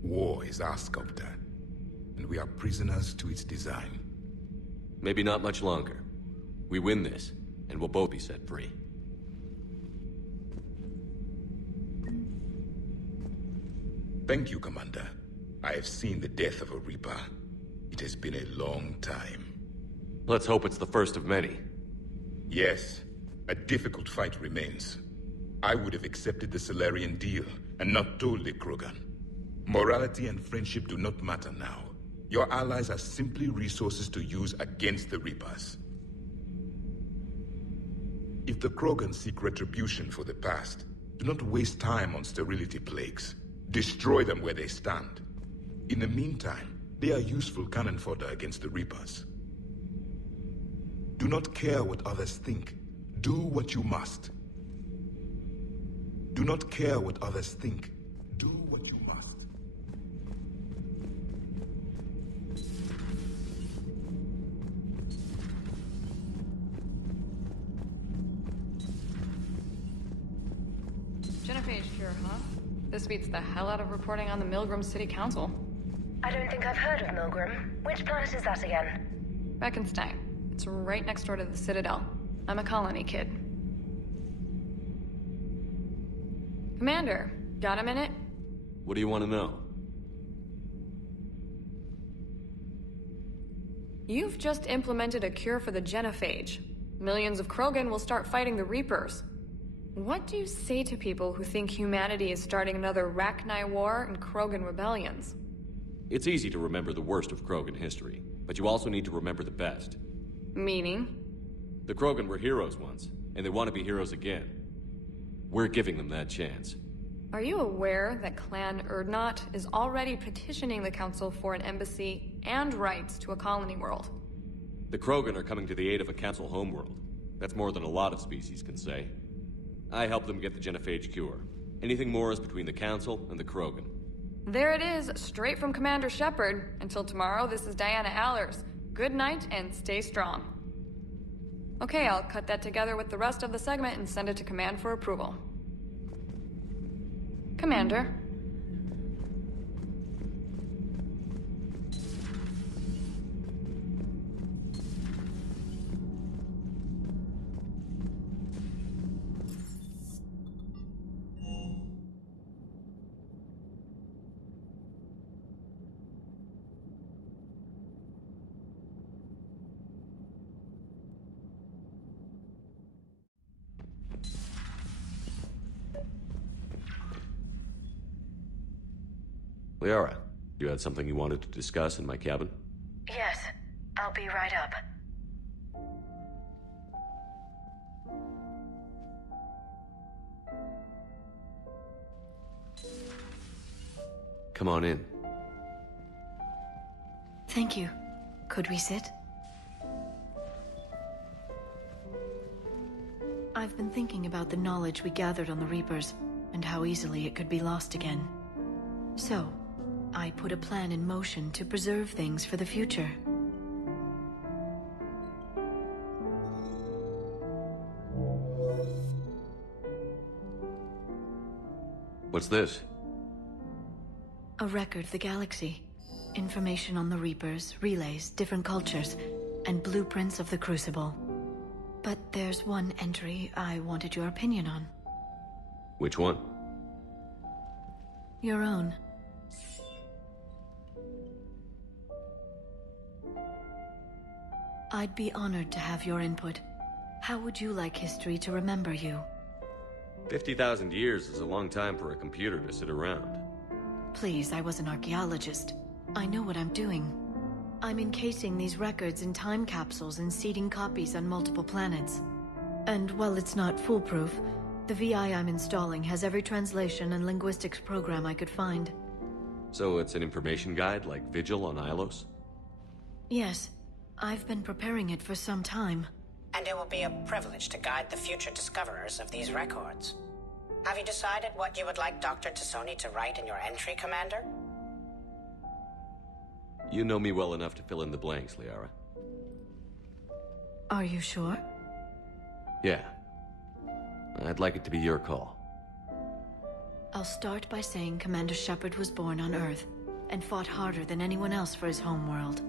War is our sculptor, and we are prisoners to its design. Maybe not much longer. We win this, and we'll both be set free. Thank you, Commander. I have seen the death of a Reaper. It has been a long time. Let's hope it's the first of many. Yes, a difficult fight remains. I would have accepted the Solarian deal and not told the Krogan. Morality and friendship do not matter now. Your allies are simply resources to use against the Reapers. If the Krogan seek retribution for the past, do not waste time on sterility plagues. Destroy them where they stand. In the meantime, they are useful cannon fodder against the Reapers. Do not care what others think. Do what you must. Do not care what others think. Do what you must. Genophage cure, huh? This beats the hell out of reporting on the Milgram City Council. I don't think I've heard of Milgram. Which planet is that again? Beckenstein. It's right next door to the Citadel. I'm a colony kid. Commander, got a minute? What do you want to know? You've just implemented a cure for the genophage. Millions of Krogan will start fighting the Reapers. What do you say to people who think humanity is starting another Rachni War and Krogan rebellions? It's easy to remember the worst of Krogan history, but you also need to remember the best. Meaning? The Krogan were heroes once, and they want to be heroes again. We're giving them that chance. Are you aware that Clan Urdnot is already petitioning the Council for an embassy and rights to a colony world? The Krogan are coming to the aid of a Council homeworld. That's more than a lot of species can say. I helped them get the genophage cure. Anything more is between the Council and the Krogan. There it is, straight from Commander Shepard. Until tomorrow, this is Diana Allers. Good night and stay strong. Okay, I'll cut that together with the rest of the segment and send it to Command for approval. Commander. Liara, you had something you wanted to discuss in my cabin? Yes, I'll be right up. Come on in. Thank you. Could we sit? I've been thinking about the knowledge we gathered on the Reapers, and how easily it could be lost again. So, I put a plan in motion to preserve things for the future. What's this? A record of the galaxy. Information on the Reapers, relays, different cultures, and blueprints of the Crucible. But there's one entry I wanted your opinion on. Which one? Your own. I'd be honored to have your input. How would you like history to remember you? 50,000 years is a long time for a computer to sit around. Please, I was an archaeologist. I know what I'm doing. I'm encasing these records in time capsules and seeding copies on multiple planets. And while it's not foolproof, the VI I'm installing has every translation and linguistics program I could find. So it's an information guide like Vigil on Ilos? Yes. I've been preparing it for some time. And it will be a privilege to guide the future discoverers of these records. Have you decided what you would like Dr. Tassoni to write in your entry, Commander? You know me well enough to fill in the blanks, Liara. Are you sure? Yeah. I'd like it to be your call. I'll start by saying Commander Shepard was born on Earth, and fought harder than anyone else for his homeworld.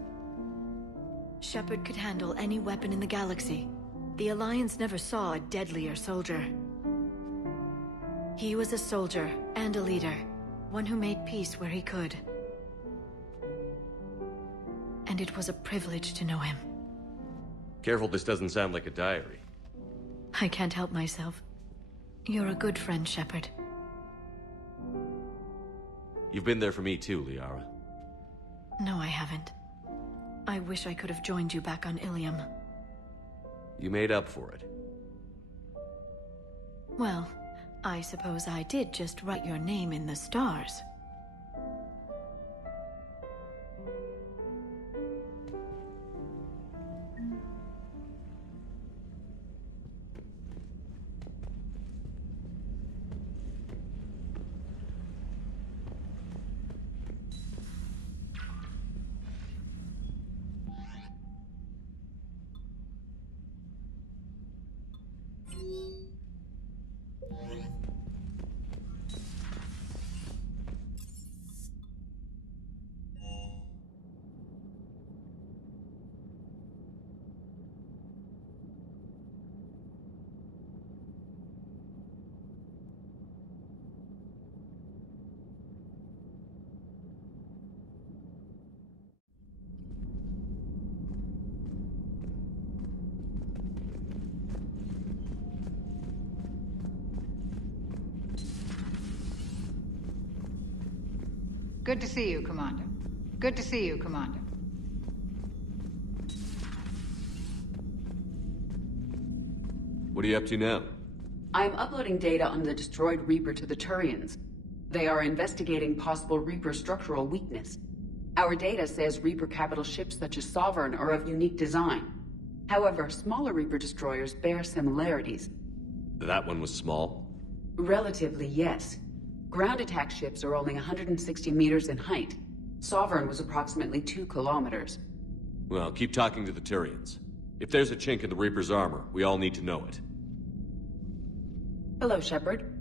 Shepard could handle any weapon in the galaxy. The Alliance never saw a deadlier soldier. He was a soldier and a leader, one who made peace where he could. And it was a privilege to know him. Careful this doesn't sound like a diary. I can't help myself. You're a good friend, Shepard. You've been there for me too, Liara. No, I haven't. I wish I could have joined you back on Ilium. You made up for it. Well, I suppose I did just write your name in the stars. Good to see you, Commander. Good to see you, Commander. What are you up to now? I'm uploading data on the destroyed Reaper to the Turians. They are investigating possible Reaper structural weakness. Our data says Reaper capital ships such as Sovereign are of unique design. However, smaller Reaper destroyers bear similarities. That one was small? Relatively, yes. Ground attack ships are only 160 meters in height. Sovereign was approximately 2 kilometers. Well, keep talking to the Tyrians. If there's a chink in the Reaper's armor, we all need to know it. Hello, Shepard.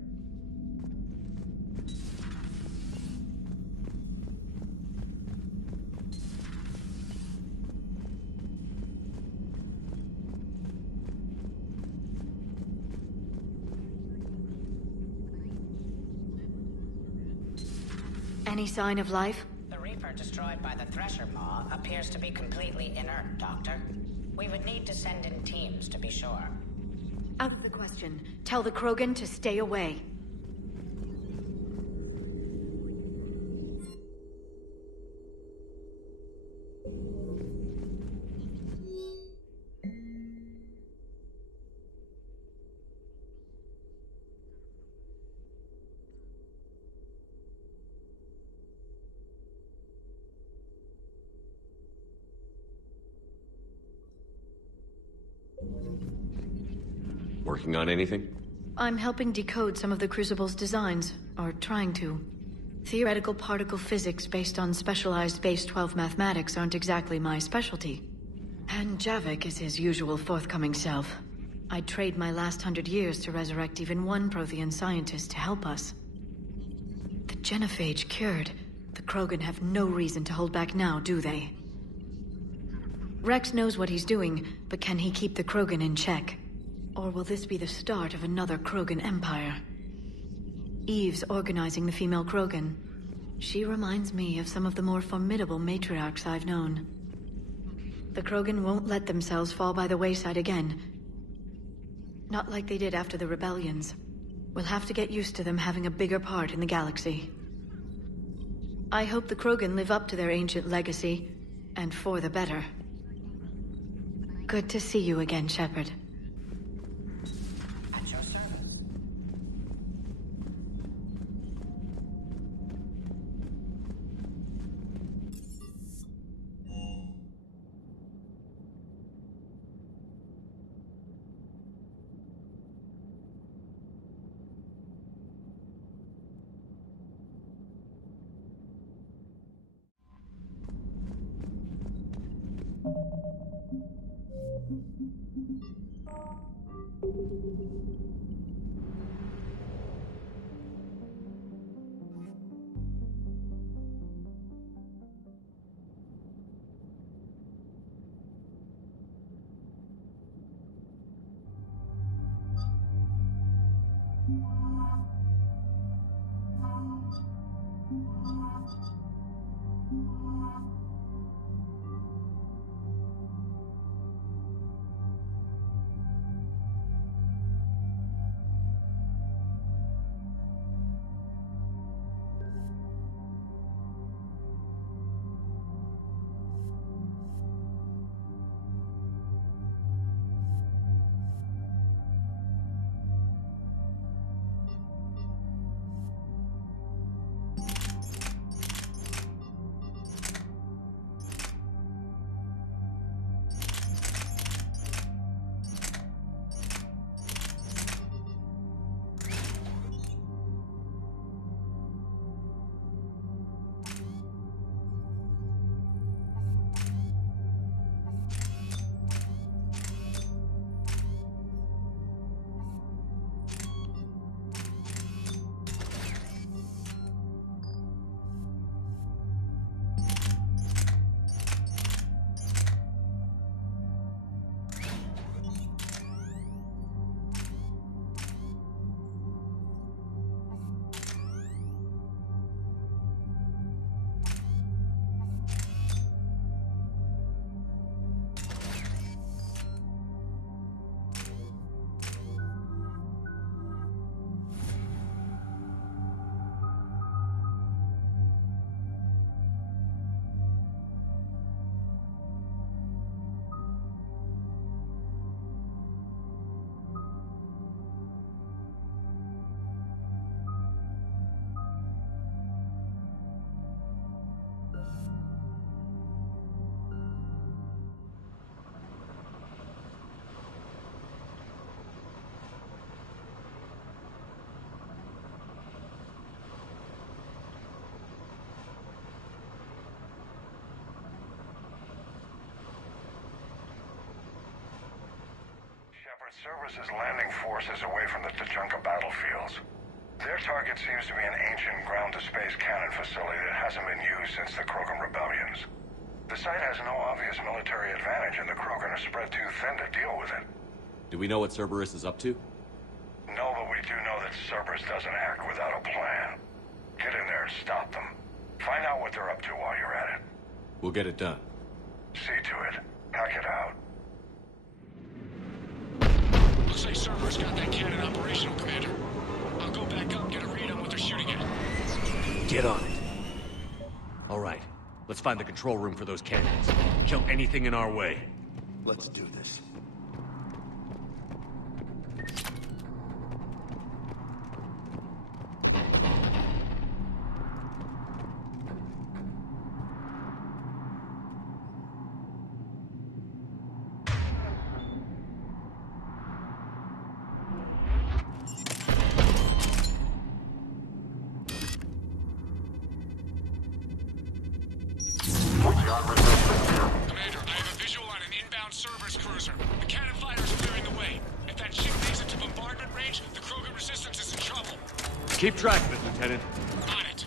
Any sign of life? The Reaper destroyed by the Thresher Maw appears to be completely inert, Doctor. We would need to send in teams to be sure. Out of the question. Tell the Krogan to stay away. Working on anything? I'm helping decode some of the Crucible's designs, or trying to. Theoretical particle physics based on specialized base 12 mathematics aren't exactly my specialty. And Javik is his usual forthcoming self. I'd trade my last 100 years to resurrect even one Prothean scientist to help us. The genophage cured. The Krogan have no reason to hold back now, do they? Rex knows what he's doing, but can he keep the Krogan in check? Or will this be the start of another Krogan empire? Eve's organizing the female Krogan. She reminds me of some of the more formidable matriarchs I've known. The Krogan won't let themselves fall by the wayside again. Not like they did after the rebellions. We'll have to get used to them having a bigger part in the galaxy. I hope the Krogan live up to their ancient legacy, and for the better. Good to see you again, Shepard. At your service. Cerberus' landing forces away from the Tachanka battlefields. Their target seems to be an ancient ground-to-space cannon facility that hasn't been used since the Krogan rebellions. The site has no obvious military advantage, and the Krogan are spread too thin to deal with it. Do we know what Cerberus is up to? No, but we do know that Cerberus doesn't act without a plan. Get in there and stop them. Find out what they're up to while you're at it. We'll get it done. See to it. Hack it out. Looks like Cerberus got that cannon operational, Commander. I'll go back up, get a read on what they're shooting at. Get on it. All right, let's find the control room for those cannons. Kill anything in our way. Let's do this. Commander, I have a visual on an inbound Cerberus cruiser. The cannon fighters are clearing the way. If that ship makes it to bombardment range, the Krogan resistance is in trouble. Keep track of it, Lieutenant. On it.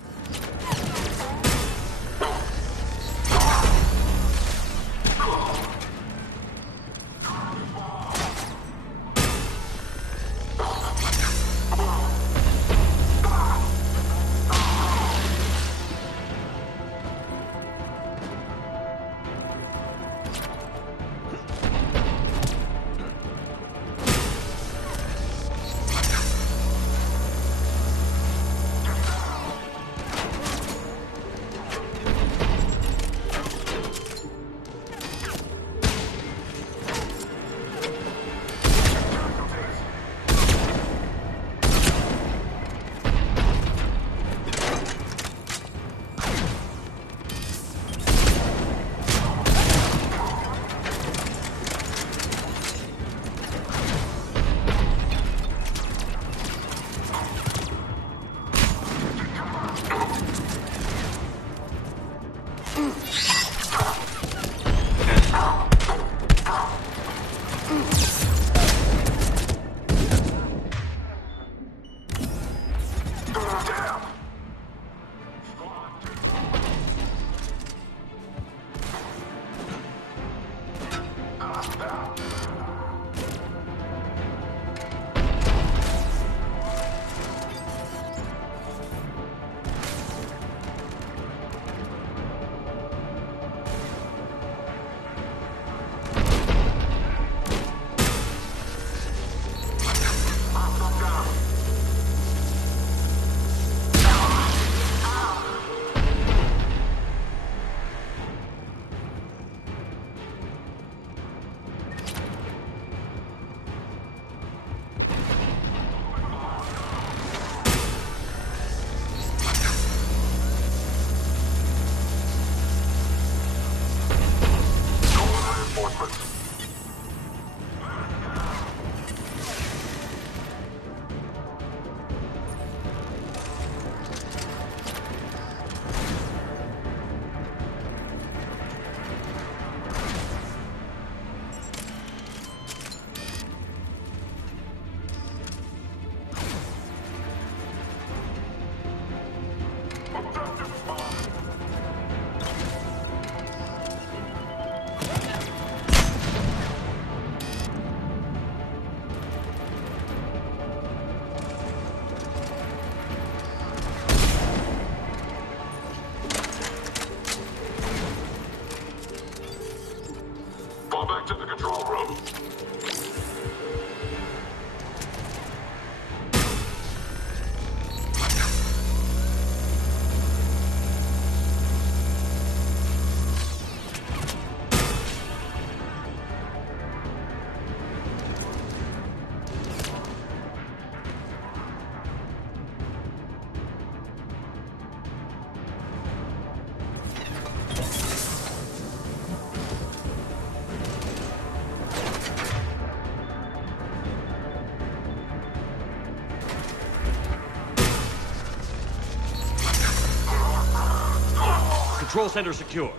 Control center secure.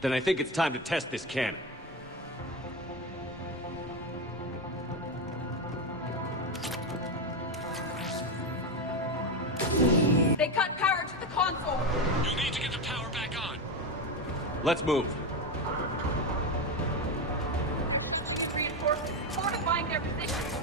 Then I think it's time to test this cannon. You'll need to get the power back on. Let's move. Reinforcements fortifying their position.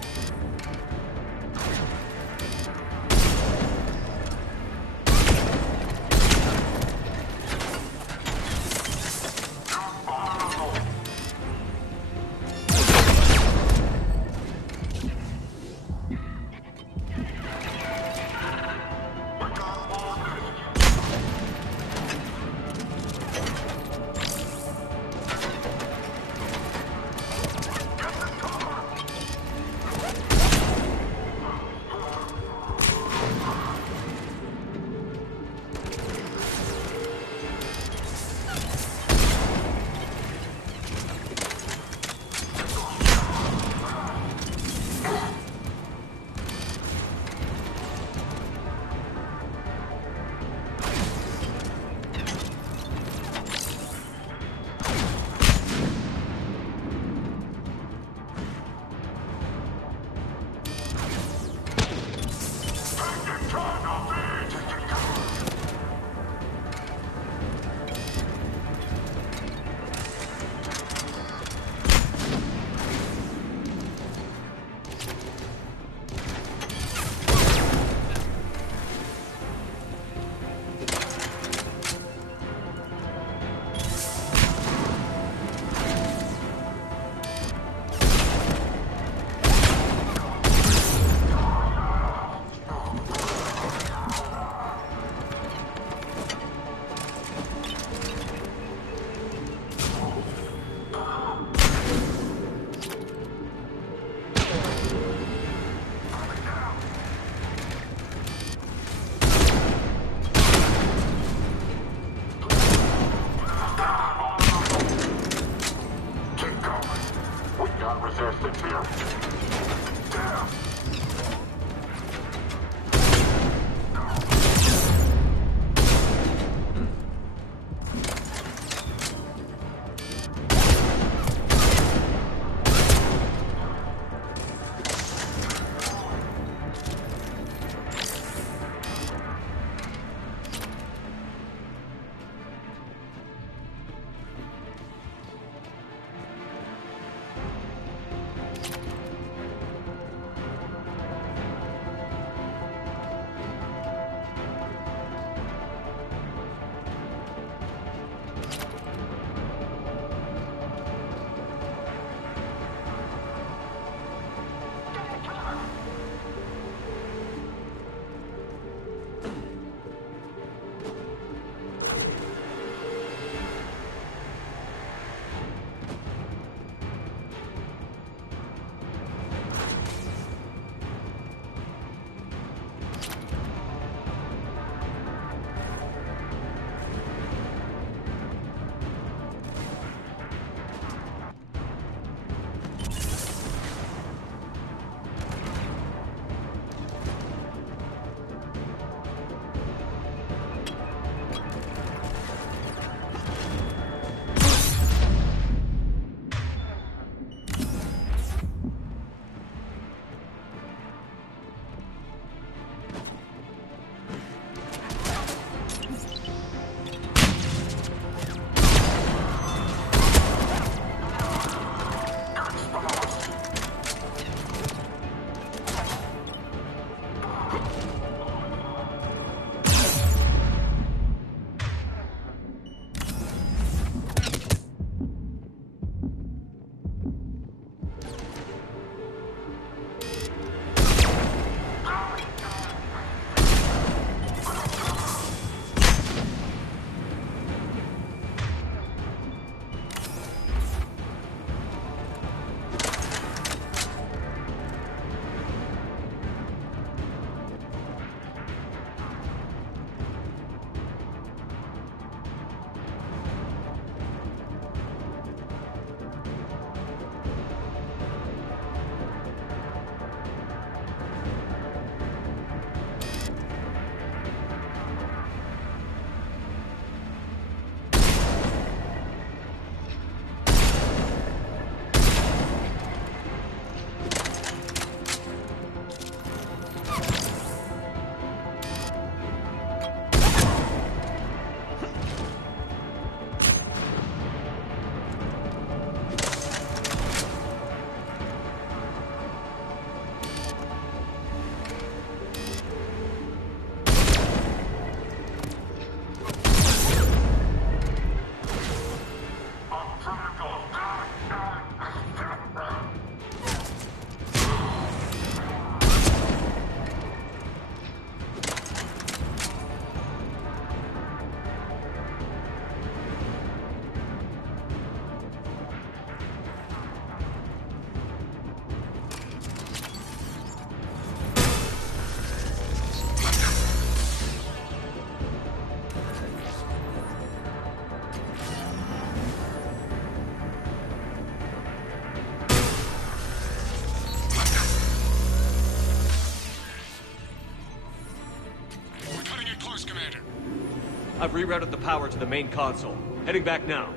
I've rerouted the power to the main console. Heading back now.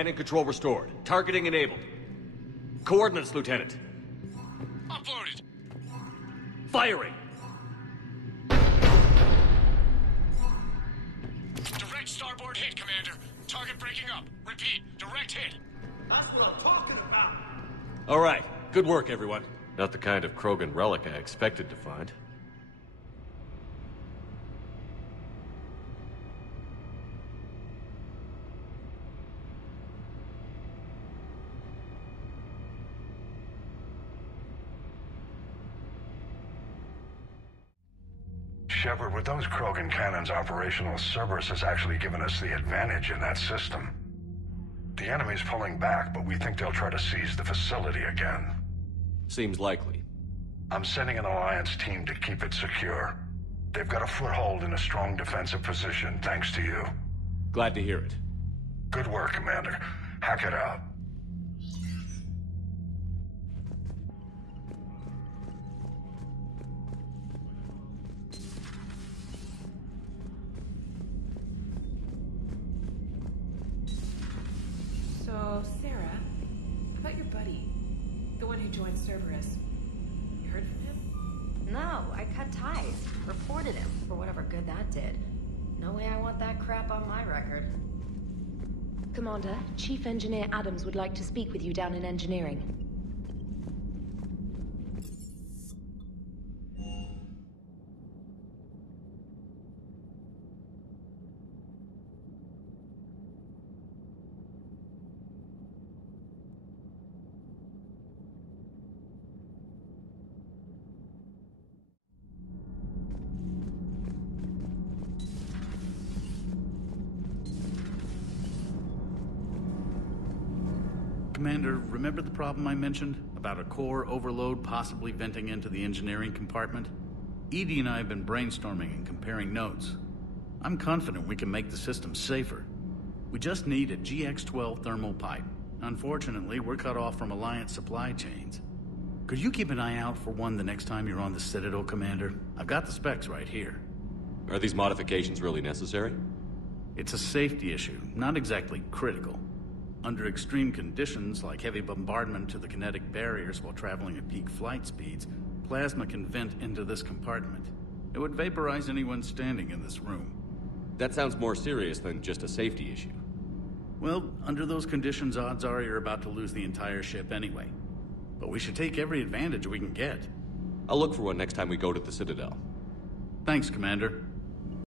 Cannon control restored. Targeting enabled. Coordinates, Lieutenant. Uploaded. Firing! Direct starboard hit, Commander. Target breaking up. Repeat, direct hit. That's what I'm talking about. All right. Good work, everyone. Not the kind of Krogan relic I expected to find. Shepard, with those Krogan cannons operational, Cerberus has actually given us the advantage in that system. The enemy's pulling back, but we think they'll try to seize the facility again. Seems likely. I'm sending an Alliance team to keep it secure. They've got a foothold in a strong defensive position, thanks to you. Glad to hear it. Good work, Commander. Hack it out. So, Sarah, about your buddy, the one who joined Cerberus. You heard from him? No, I cut ties. Reported him for whatever good that did. No way I want that crap on my record. Commander, Chief Engineer Adams would like to speak with you down in engineering. Commander, remember the problem I mentioned? About a core overload possibly venting into the engineering compartment? Edie and I have been brainstorming and comparing notes. I'm confident we can make the system safer. We just need a GX-12 thermal pipe. Unfortunately, we're cut off from Alliance supply chains. Could you keep an eye out for one the next time you're on the Citadel, Commander? I've got the specs right here. Are these modifications really necessary? It's a safety issue, not exactly critical. Under extreme conditions, like heavy bombardment to the kinetic barriers while traveling at peak flight speeds, plasma can vent into this compartment. It would vaporize anyone standing in this room. That sounds more serious than just a safety issue. Well, under those conditions, odds are you're about to lose the entire ship anyway. But we should take every advantage we can get. I'll look for one next time we go to the Citadel. Thanks, Commander.